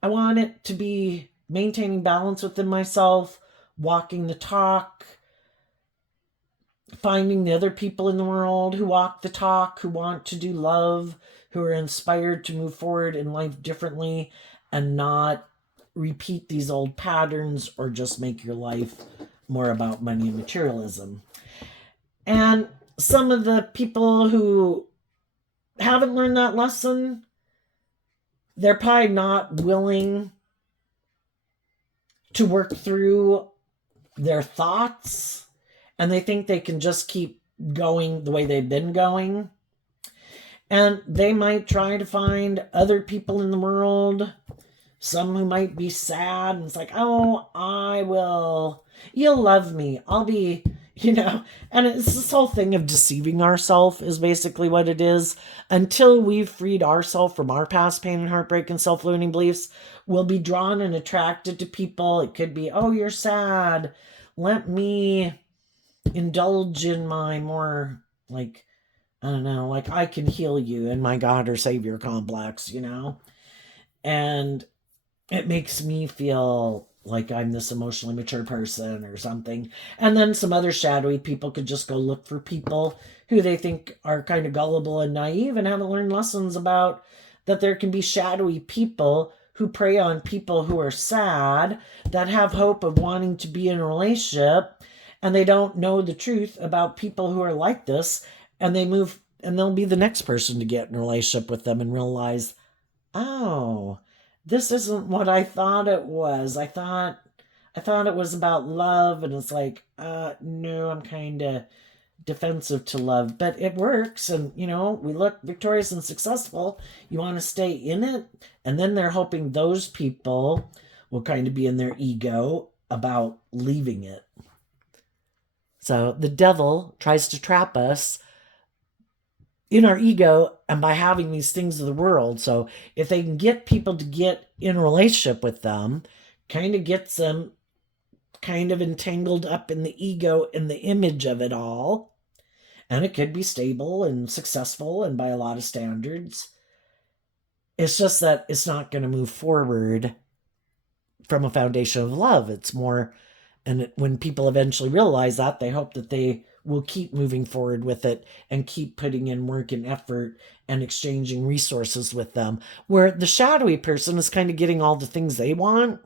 I want it to be maintaining balance within myself, walking the talk, finding the other people in the world who walk the talk, who want to do love, who are inspired to move forward in life differently and not repeat these old patterns or just make your life more about money and materialism. And some of the people who haven't learned that lesson, they're probably not willing to work through their thoughts, and they think they can just keep going the way they've been going. And they might try to find other people in the world, some who might be sad, and it's like, oh, you'll love me. I'll be, and it's this whole thing of deceiving ourselves is basically what it is. Until we've freed ourselves from our past pain and heartbreak and self-limiting beliefs, we'll be drawn and attracted to people. It could be, oh, you're sad. Let me indulge in my more, like, I don't know, like I can heal you in my God or Savior complex, and it makes me feel like I'm this emotionally mature person or something. And then some other shadowy people could just go look for people who they think are kind of gullible and naive and haven't learned lessons about that there can be shadowy people who prey on people who are sad, that have hope of wanting to be in a relationship, and they don't know the truth about people who are like this, and they move, and they'll be the next person to get in a relationship with them and realize, oh, this isn't what I thought it was. I thought it was about love, and it's like, no, I'm kind of defensive to love, but it works, and we look victorious and successful. You want to stay in it, and then they're hoping those people will kind of be in their ego about leaving it. So the devil tries to trap us in our ego and by having these things of the world. So if they can get people to get in a relationship with them, kind of gets them kind of entangled up in the ego and the image of it all. And it could be stable and successful and by a lot of standards. It's just that it's not going to move forward from a foundation of love. It's more, and when people eventually realize that, they hope that they will keep moving forward with it and keep putting in work and effort and exchanging resources with them. Where the shadowy person is kind of getting all the things they want.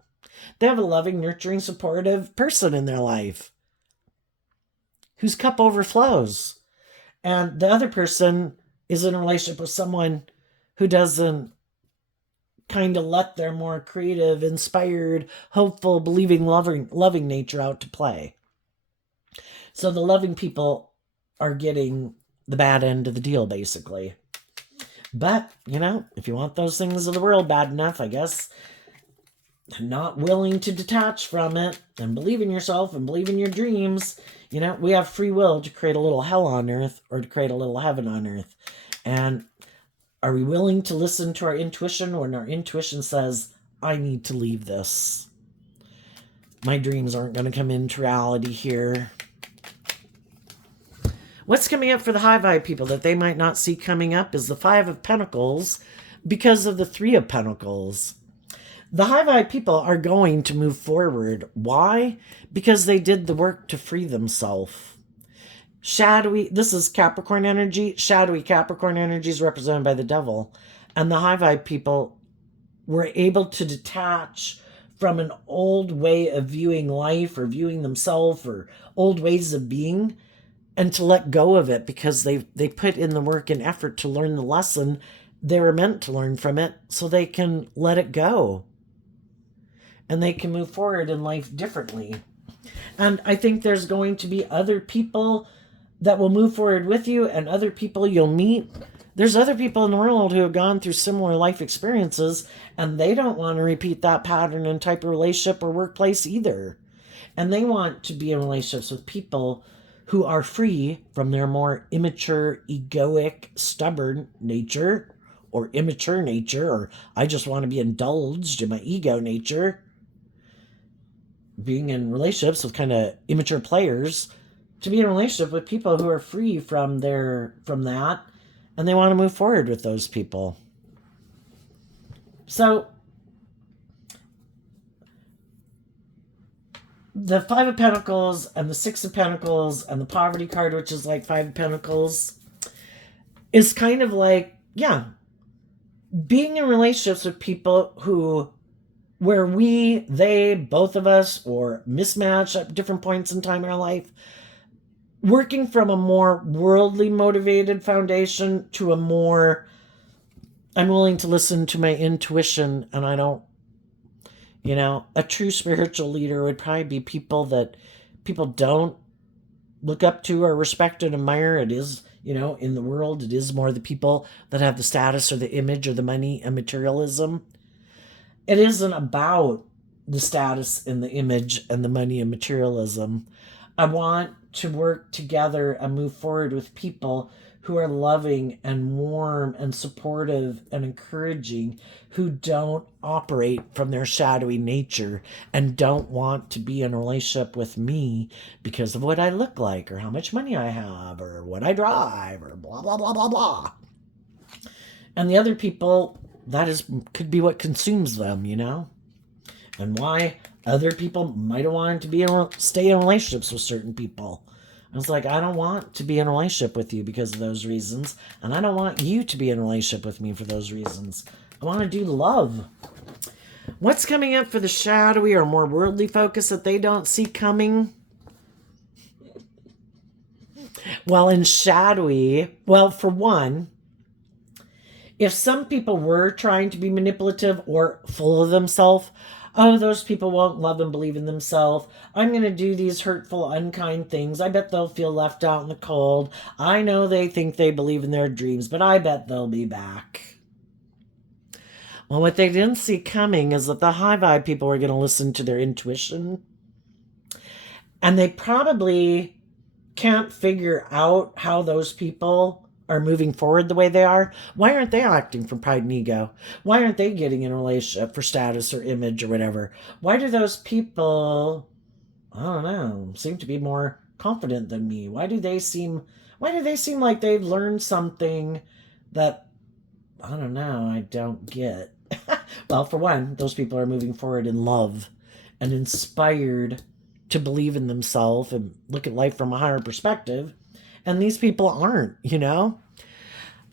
They have a loving, nurturing, supportive person in their life whose cup overflows. And the other person is in a relationship with someone who doesn't kind of let their more creative, inspired, hopeful, believing, loving nature out to play. So the loving people are getting the bad end of the deal, basically. But, if you want those things of the world bad enough, I guess, not willing to detach from it and believe in yourself and believe in your dreams, we have free will to create a little hell on earth or to create a little heaven on earth. And are we willing to listen to our intuition when our intuition says, I need to leave this? My dreams aren't going to come into reality here. What's coming up for the high vibe people that they might not see coming up is the Five of Pentacles because of the Three of Pentacles. The high vibe people are going to move forward. Why? Because they did the work to free themselves. Shadowy, this is Capricorn energy. Shadowy Capricorn energy is represented by the devil. And the high vibe people were able to detach from an old way of viewing life or viewing themselves or old ways of being, and to let go of it because they put in the work and effort to learn the lesson they were meant to learn from it, so they can let it go. And they can move forward in life differently. And I think there's going to be other people that will move forward with you and other people you'll meet. There's other people in the world who have gone through similar life experiences and they don't want to repeat that pattern and type of relationship or workplace either. And they want to be in relationships with people who are free from their more immature, egoic, stubborn nature or immature nature, or I just want to be indulged in my ego nature. Being in relationships with kind of immature players, to be in a relationship with people who are free from that, and they want to move forward with those people. So the Five of Pentacles and the Six of Pentacles and the Poverty card, which is like Five of Pentacles, is kind of like, being in relationships with people where they, both of us, or mismatch at different points in time in our life, working from a more worldly motivated foundation to a more, I'm willing to listen to my intuition, and I don't, a true spiritual leader would probably be people that people don't look up to or respect and admire. It is, in the world, it is more the people that have the status or the image or the money and materialism. It isn't about the status and the image and the money and materialism. I want to work together and move forward with people who are loving and warm and supportive and encouraging, who don't operate from their shadowy nature and don't want to be in a relationship with me because of what I look like or how much money I have or what I drive or blah, blah, blah, blah, blah. And the other people, could be what consumes them, and why other people might have wanted to stay in relationships with certain people. I was like, I don't want to be in a relationship with you because of those reasons, and I don't want you to be in a relationship with me for those reasons. I want to do love. What's coming up for the shadowy or more worldly focus that they don't see coming? Well, in shadowy, for one, if some people were trying to be manipulative or full of themselves, those people won't love and believe in themselves. I'm going to do these hurtful, unkind things. I bet they'll feel left out in the cold. I know they think they believe in their dreams, but I bet they'll be back. Well, what they didn't see coming is that the high vibe people were going to listen to their intuition. And they probably can't figure out how those people are moving forward the way they are. Why aren't they acting from pride and ego? Why aren't they getting in a relationship for status or image or whatever? Why do those people, I don't know, seem to be more confident than me? Why do they seem like they've learned something that, I don't know, I don't get? Well, for one, those people are moving forward in love and inspired to believe in themselves and look at life from a higher perspective. And these people aren't,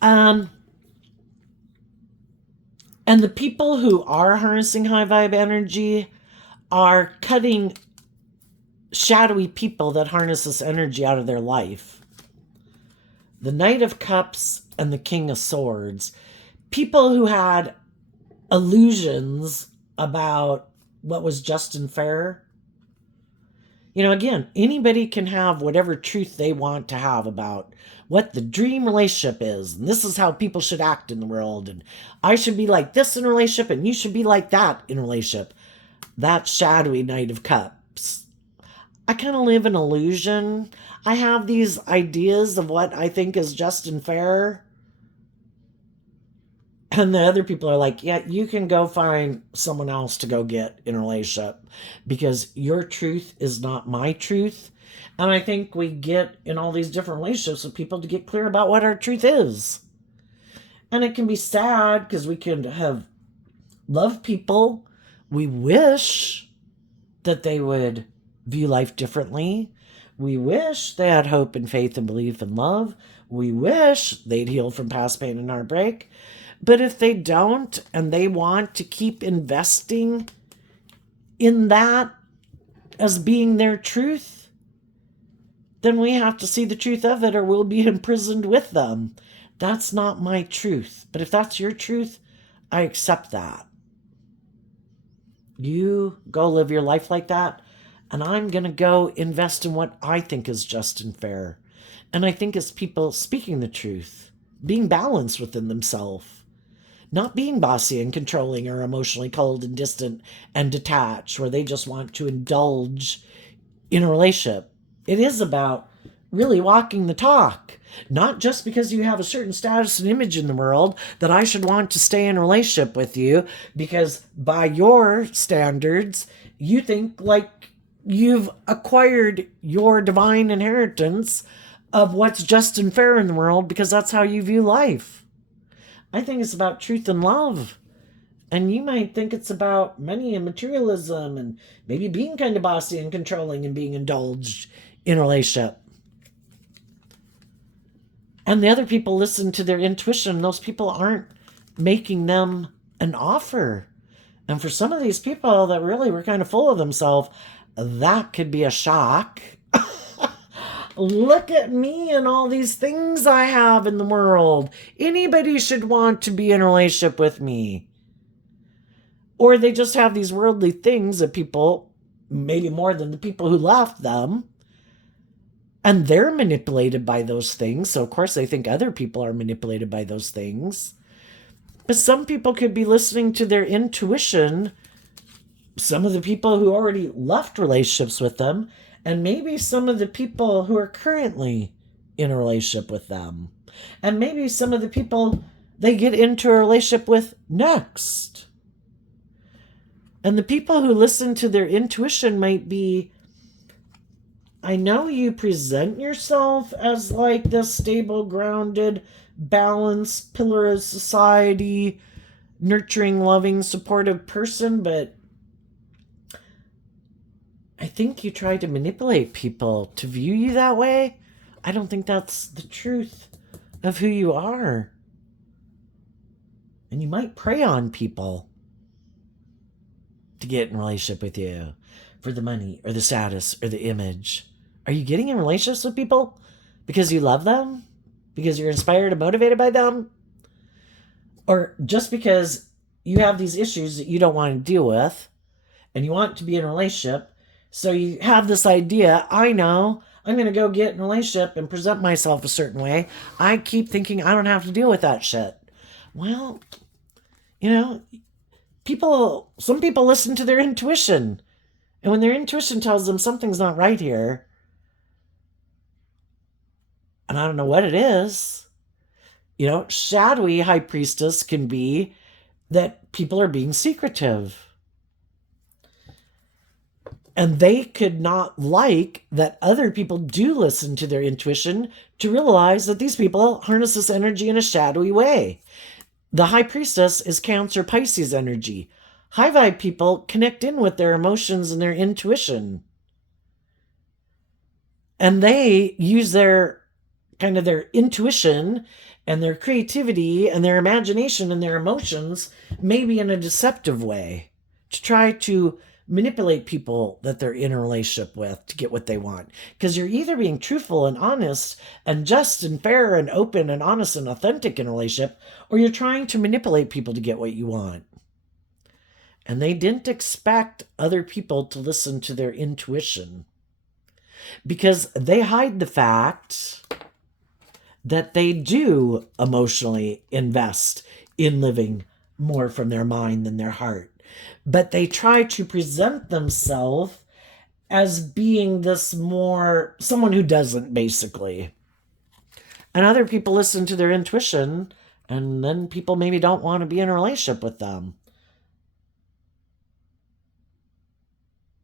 And the people who are harnessing high vibe energy are cutting shadowy people that harness this energy out of their life. the Knight of Cups and the King of Swords. People who had illusions about what was just and fair. You know, again, anybody can have whatever truth they want to have about what the dream relationship is. And this is how people should act in the world. And I should be like this in a relationship and you should be like that in a relationship. That shadowy Knight of Cups. I kind of live in illusion. I have these ideas of what I think is just and fair. And the other people are like, yeah, you can go find someone else to go get in a relationship because your truth is not my truth. And I think we get in all these different relationships with people to get clear about what our truth is. And it can be sad because we can have loved people. We wish that they would view life differently. We wish they had hope and faith and belief and love. We wish they'd heal from past pain and heartbreak. But if they don't and they want to keep investing in that as being their truth, then we have to see the truth of it or we'll be imprisoned with them. That's not my truth. But if that's your truth, I accept that. You go live your life like that, and I'm going to go invest in what I think is just and fair. And I think it's people speaking the truth, being balanced within themselves. Not being bossy and controlling or emotionally cold and distant and detached where they just want to indulge in a relationship. It is about really walking the talk. Not just because you have a certain status and image in the world that I should want to stay in a relationship with you because by your standards, you think like you've acquired your divine inheritance of what's just and fair in the world because that's how you view life. I think it's about truth and love. And you might think it's about money and materialism and maybe being kind of bossy and controlling and being indulged in a relationship. And the other people listen to their intuition. Those people aren't making them an offer. And for some of these people that really were kind of full of themselves, that could be a shock. Look at me and all these things I have in the world. Anybody should want to be in a relationship with me. Or they just have these worldly things that people, maybe more than the people who left them, and they're manipulated by those things. So, of course, they think other people are manipulated by those things. But some people could be listening to their intuition. Some of the people who already left relationships with them, and maybe some of the people who are currently in a relationship with them. And maybe some of the people they get into a relationship with next. And the people who listen to their intuition might be, I know you present yourself as like this stable, grounded, balanced pillar of society, nurturing, loving, supportive person, but I think you try to manipulate people to view you that way. I don't think that's the truth of who you are. And you might prey on people to get in a relationship with you for the money or the status or the image. Are you getting in relationships with people because you love them? Because you're inspired and motivated by them? Or just because you have these issues that you don't want to deal with and you want to be in a relationship? So you have this idea, I know, I'm going to go get in a relationship and present myself a certain way. I keep thinking I don't have to deal with that shit. Well, you know, some people listen to their intuition. And when their intuition tells them something's not right here, and I don't know what it is, you know, shadowy high priestess can be that people are being secretive. And they could not like that other people do listen to their intuition to realize that these people harness this energy in a shadowy way. The high priestess is Cancer Pisces energy. High vibe people connect in with their emotions and their intuition. And they use their intuition and their creativity and their imagination and their emotions maybe in a deceptive way to try to manipulate people that they're in a relationship with to get what they want. Because you're either being truthful and honest and just and fair and open and honest and authentic in a relationship, or you're trying to manipulate people to get what you want. And they didn't expect other people to listen to their intuition, because they hide the fact that they do emotionally invest in living more from their mind than their heart. But they try to present themselves as being this more, someone who doesn't, basically. And other people listen to their intuition, and then people maybe don't want to be in a relationship with them.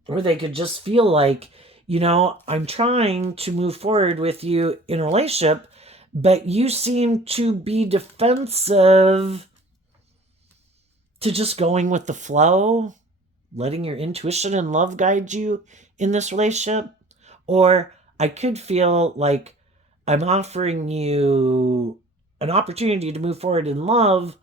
Or they could just feel like, I'm trying to move forward with you in a relationship, but you seem to be defensive to just going with the flow, letting your intuition and love guide you in this relationship. Or I could feel like I'm offering you an opportunity to move forward in love,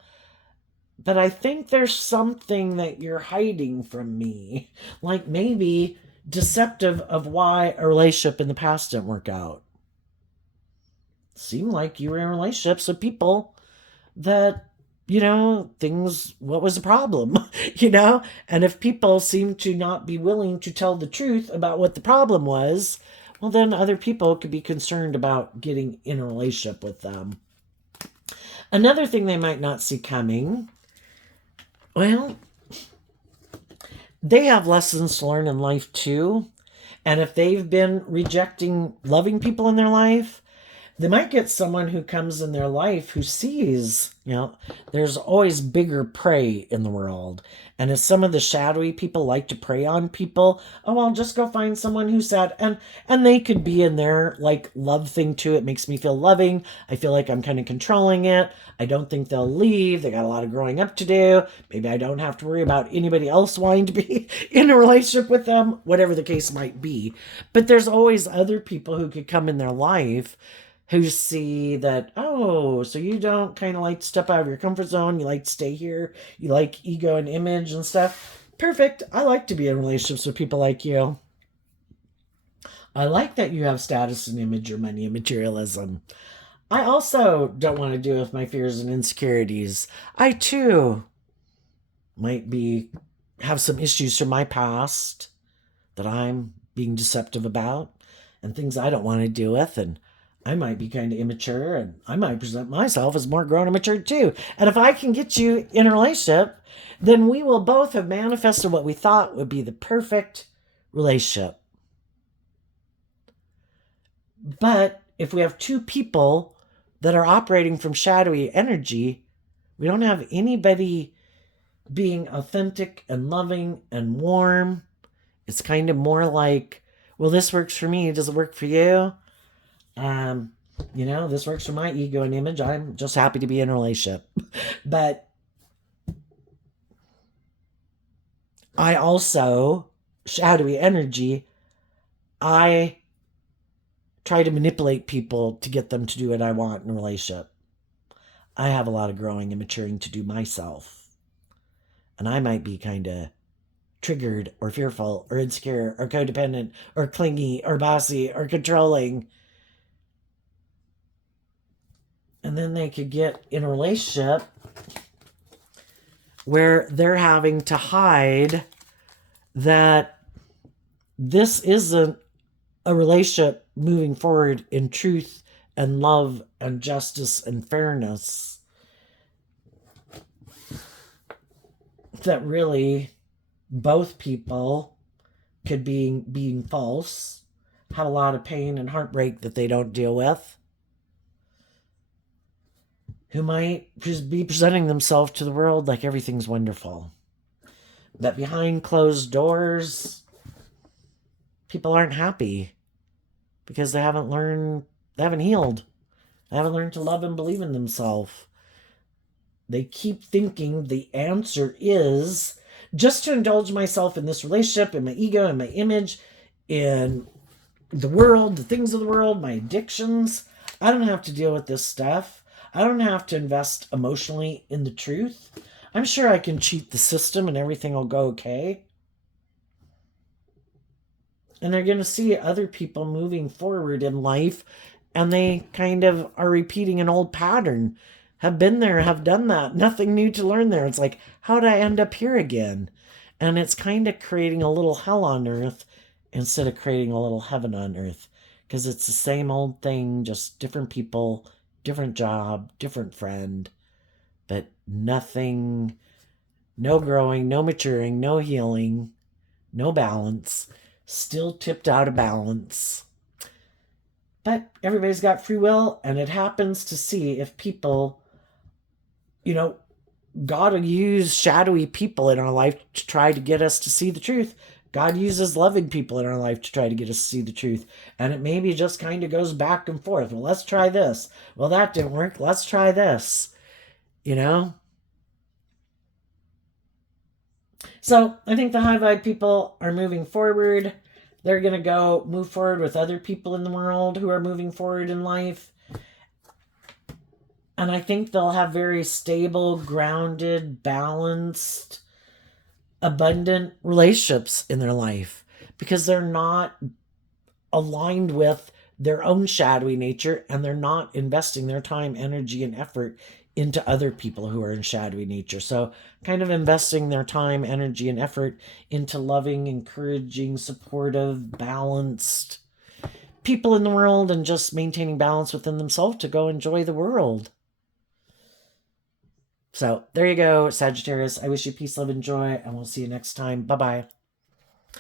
but I think there's something that you're hiding from me. Like maybe deceptive of why a relationship in the past didn't work out. Seemed like you were in relationships with people that, what was the problem? And if people seem to not be willing to tell the truth about what the problem was, well, then other people could be concerned about getting in a relationship with them. Another thing they might not see coming, well, they have lessons to learn in life too. And if they've been rejecting loving people in their life, they might get someone who comes in their life who sees, there's always bigger prey in the world. And if some of the shadowy people like to prey on people, I'll just go find someone who's sad. And they could be in their love thing too. It makes me feel loving. I feel like I'm kind of controlling it. I don't think they'll leave. They got a lot of growing up to do. Maybe I don't have to worry about anybody else wanting to be in a relationship with them, whatever the case might be. But there's always other people who could come in their life who see that, so you don't kind of like to step out of your comfort zone. You like to stay here. You like ego and image and stuff. Perfect. I like to be in relationships with people like you. I like that you have status and image or money and materialism. I also don't want to deal with my fears and insecurities. I too might have some issues from my past that I'm being deceptive about and things I don't want to deal with, and I might be kind of immature, and I might present myself as more grown and mature too. And if I can get you in a relationship, then we will both have manifested what we thought would be the perfect relationship. But if we have two people that are operating from shadowy energy, we don't have anybody being authentic and loving and warm. It's kind of more like, well, this works for me. Does it work for you? This works for my ego and image. I'm just happy to be in a relationship. But I also, shadowy energy, I try to manipulate people to get them to do what I want in a relationship. I have a lot of growing and maturing to do myself. And I might be kind of triggered or fearful or insecure or codependent or clingy or bossy or controlling. And then they could get in a relationship where they're having to hide that this isn't a relationship moving forward in truth and love and justice and fairness. That really both people could be being false, have a lot of pain and heartbreak that they don't deal with, who might just be presenting themselves to the world like everything's wonderful. That behind closed doors, people aren't happy because they haven't healed. They haven't learned to love and believe in themselves. They keep thinking the answer is just to indulge myself in this relationship, in my ego, in my image, in the world, the things of the world, my addictions. I don't have to deal with this stuff. I don't have to invest emotionally in the truth. I'm sure I can cheat the system and everything will go okay. And they're going to see other people moving forward in life, and they kind of are repeating an old pattern. Have been there, have done that. Nothing new to learn there. It's like, how'd I end up here again? And it's kind of creating a little hell on earth instead of creating a little heaven on earth. Because it's the same old thing, just different people, different job, different friend, but nothing, no growing, no maturing, no healing, no balance, still tipped out of balance. But everybody's got free will, and it happens to see if people, God will use shadowy people in our life to try to get us to see the truth. God uses loving people in our life to try to get us to see the truth. And it maybe just kind of goes back and forth. Well, let's try this. Well, that didn't work. Let's try this. So I think the high vibe people are moving forward. They're going to move forward with other people in the world who are moving forward in life. And I think they'll have very stable, grounded, balanced, abundant relationships in their life because they're not aligned with their own shadowy nature, and they're not investing their time, energy, and effort into other people who are in shadowy nature. So kind of investing their time, energy, and effort into loving, encouraging, supportive, balanced people in the world, and just maintaining balance within themselves to go enjoy the world. So there you go, Sagittarius. I wish you peace, love, and joy, and we'll see you next time. Bye-bye.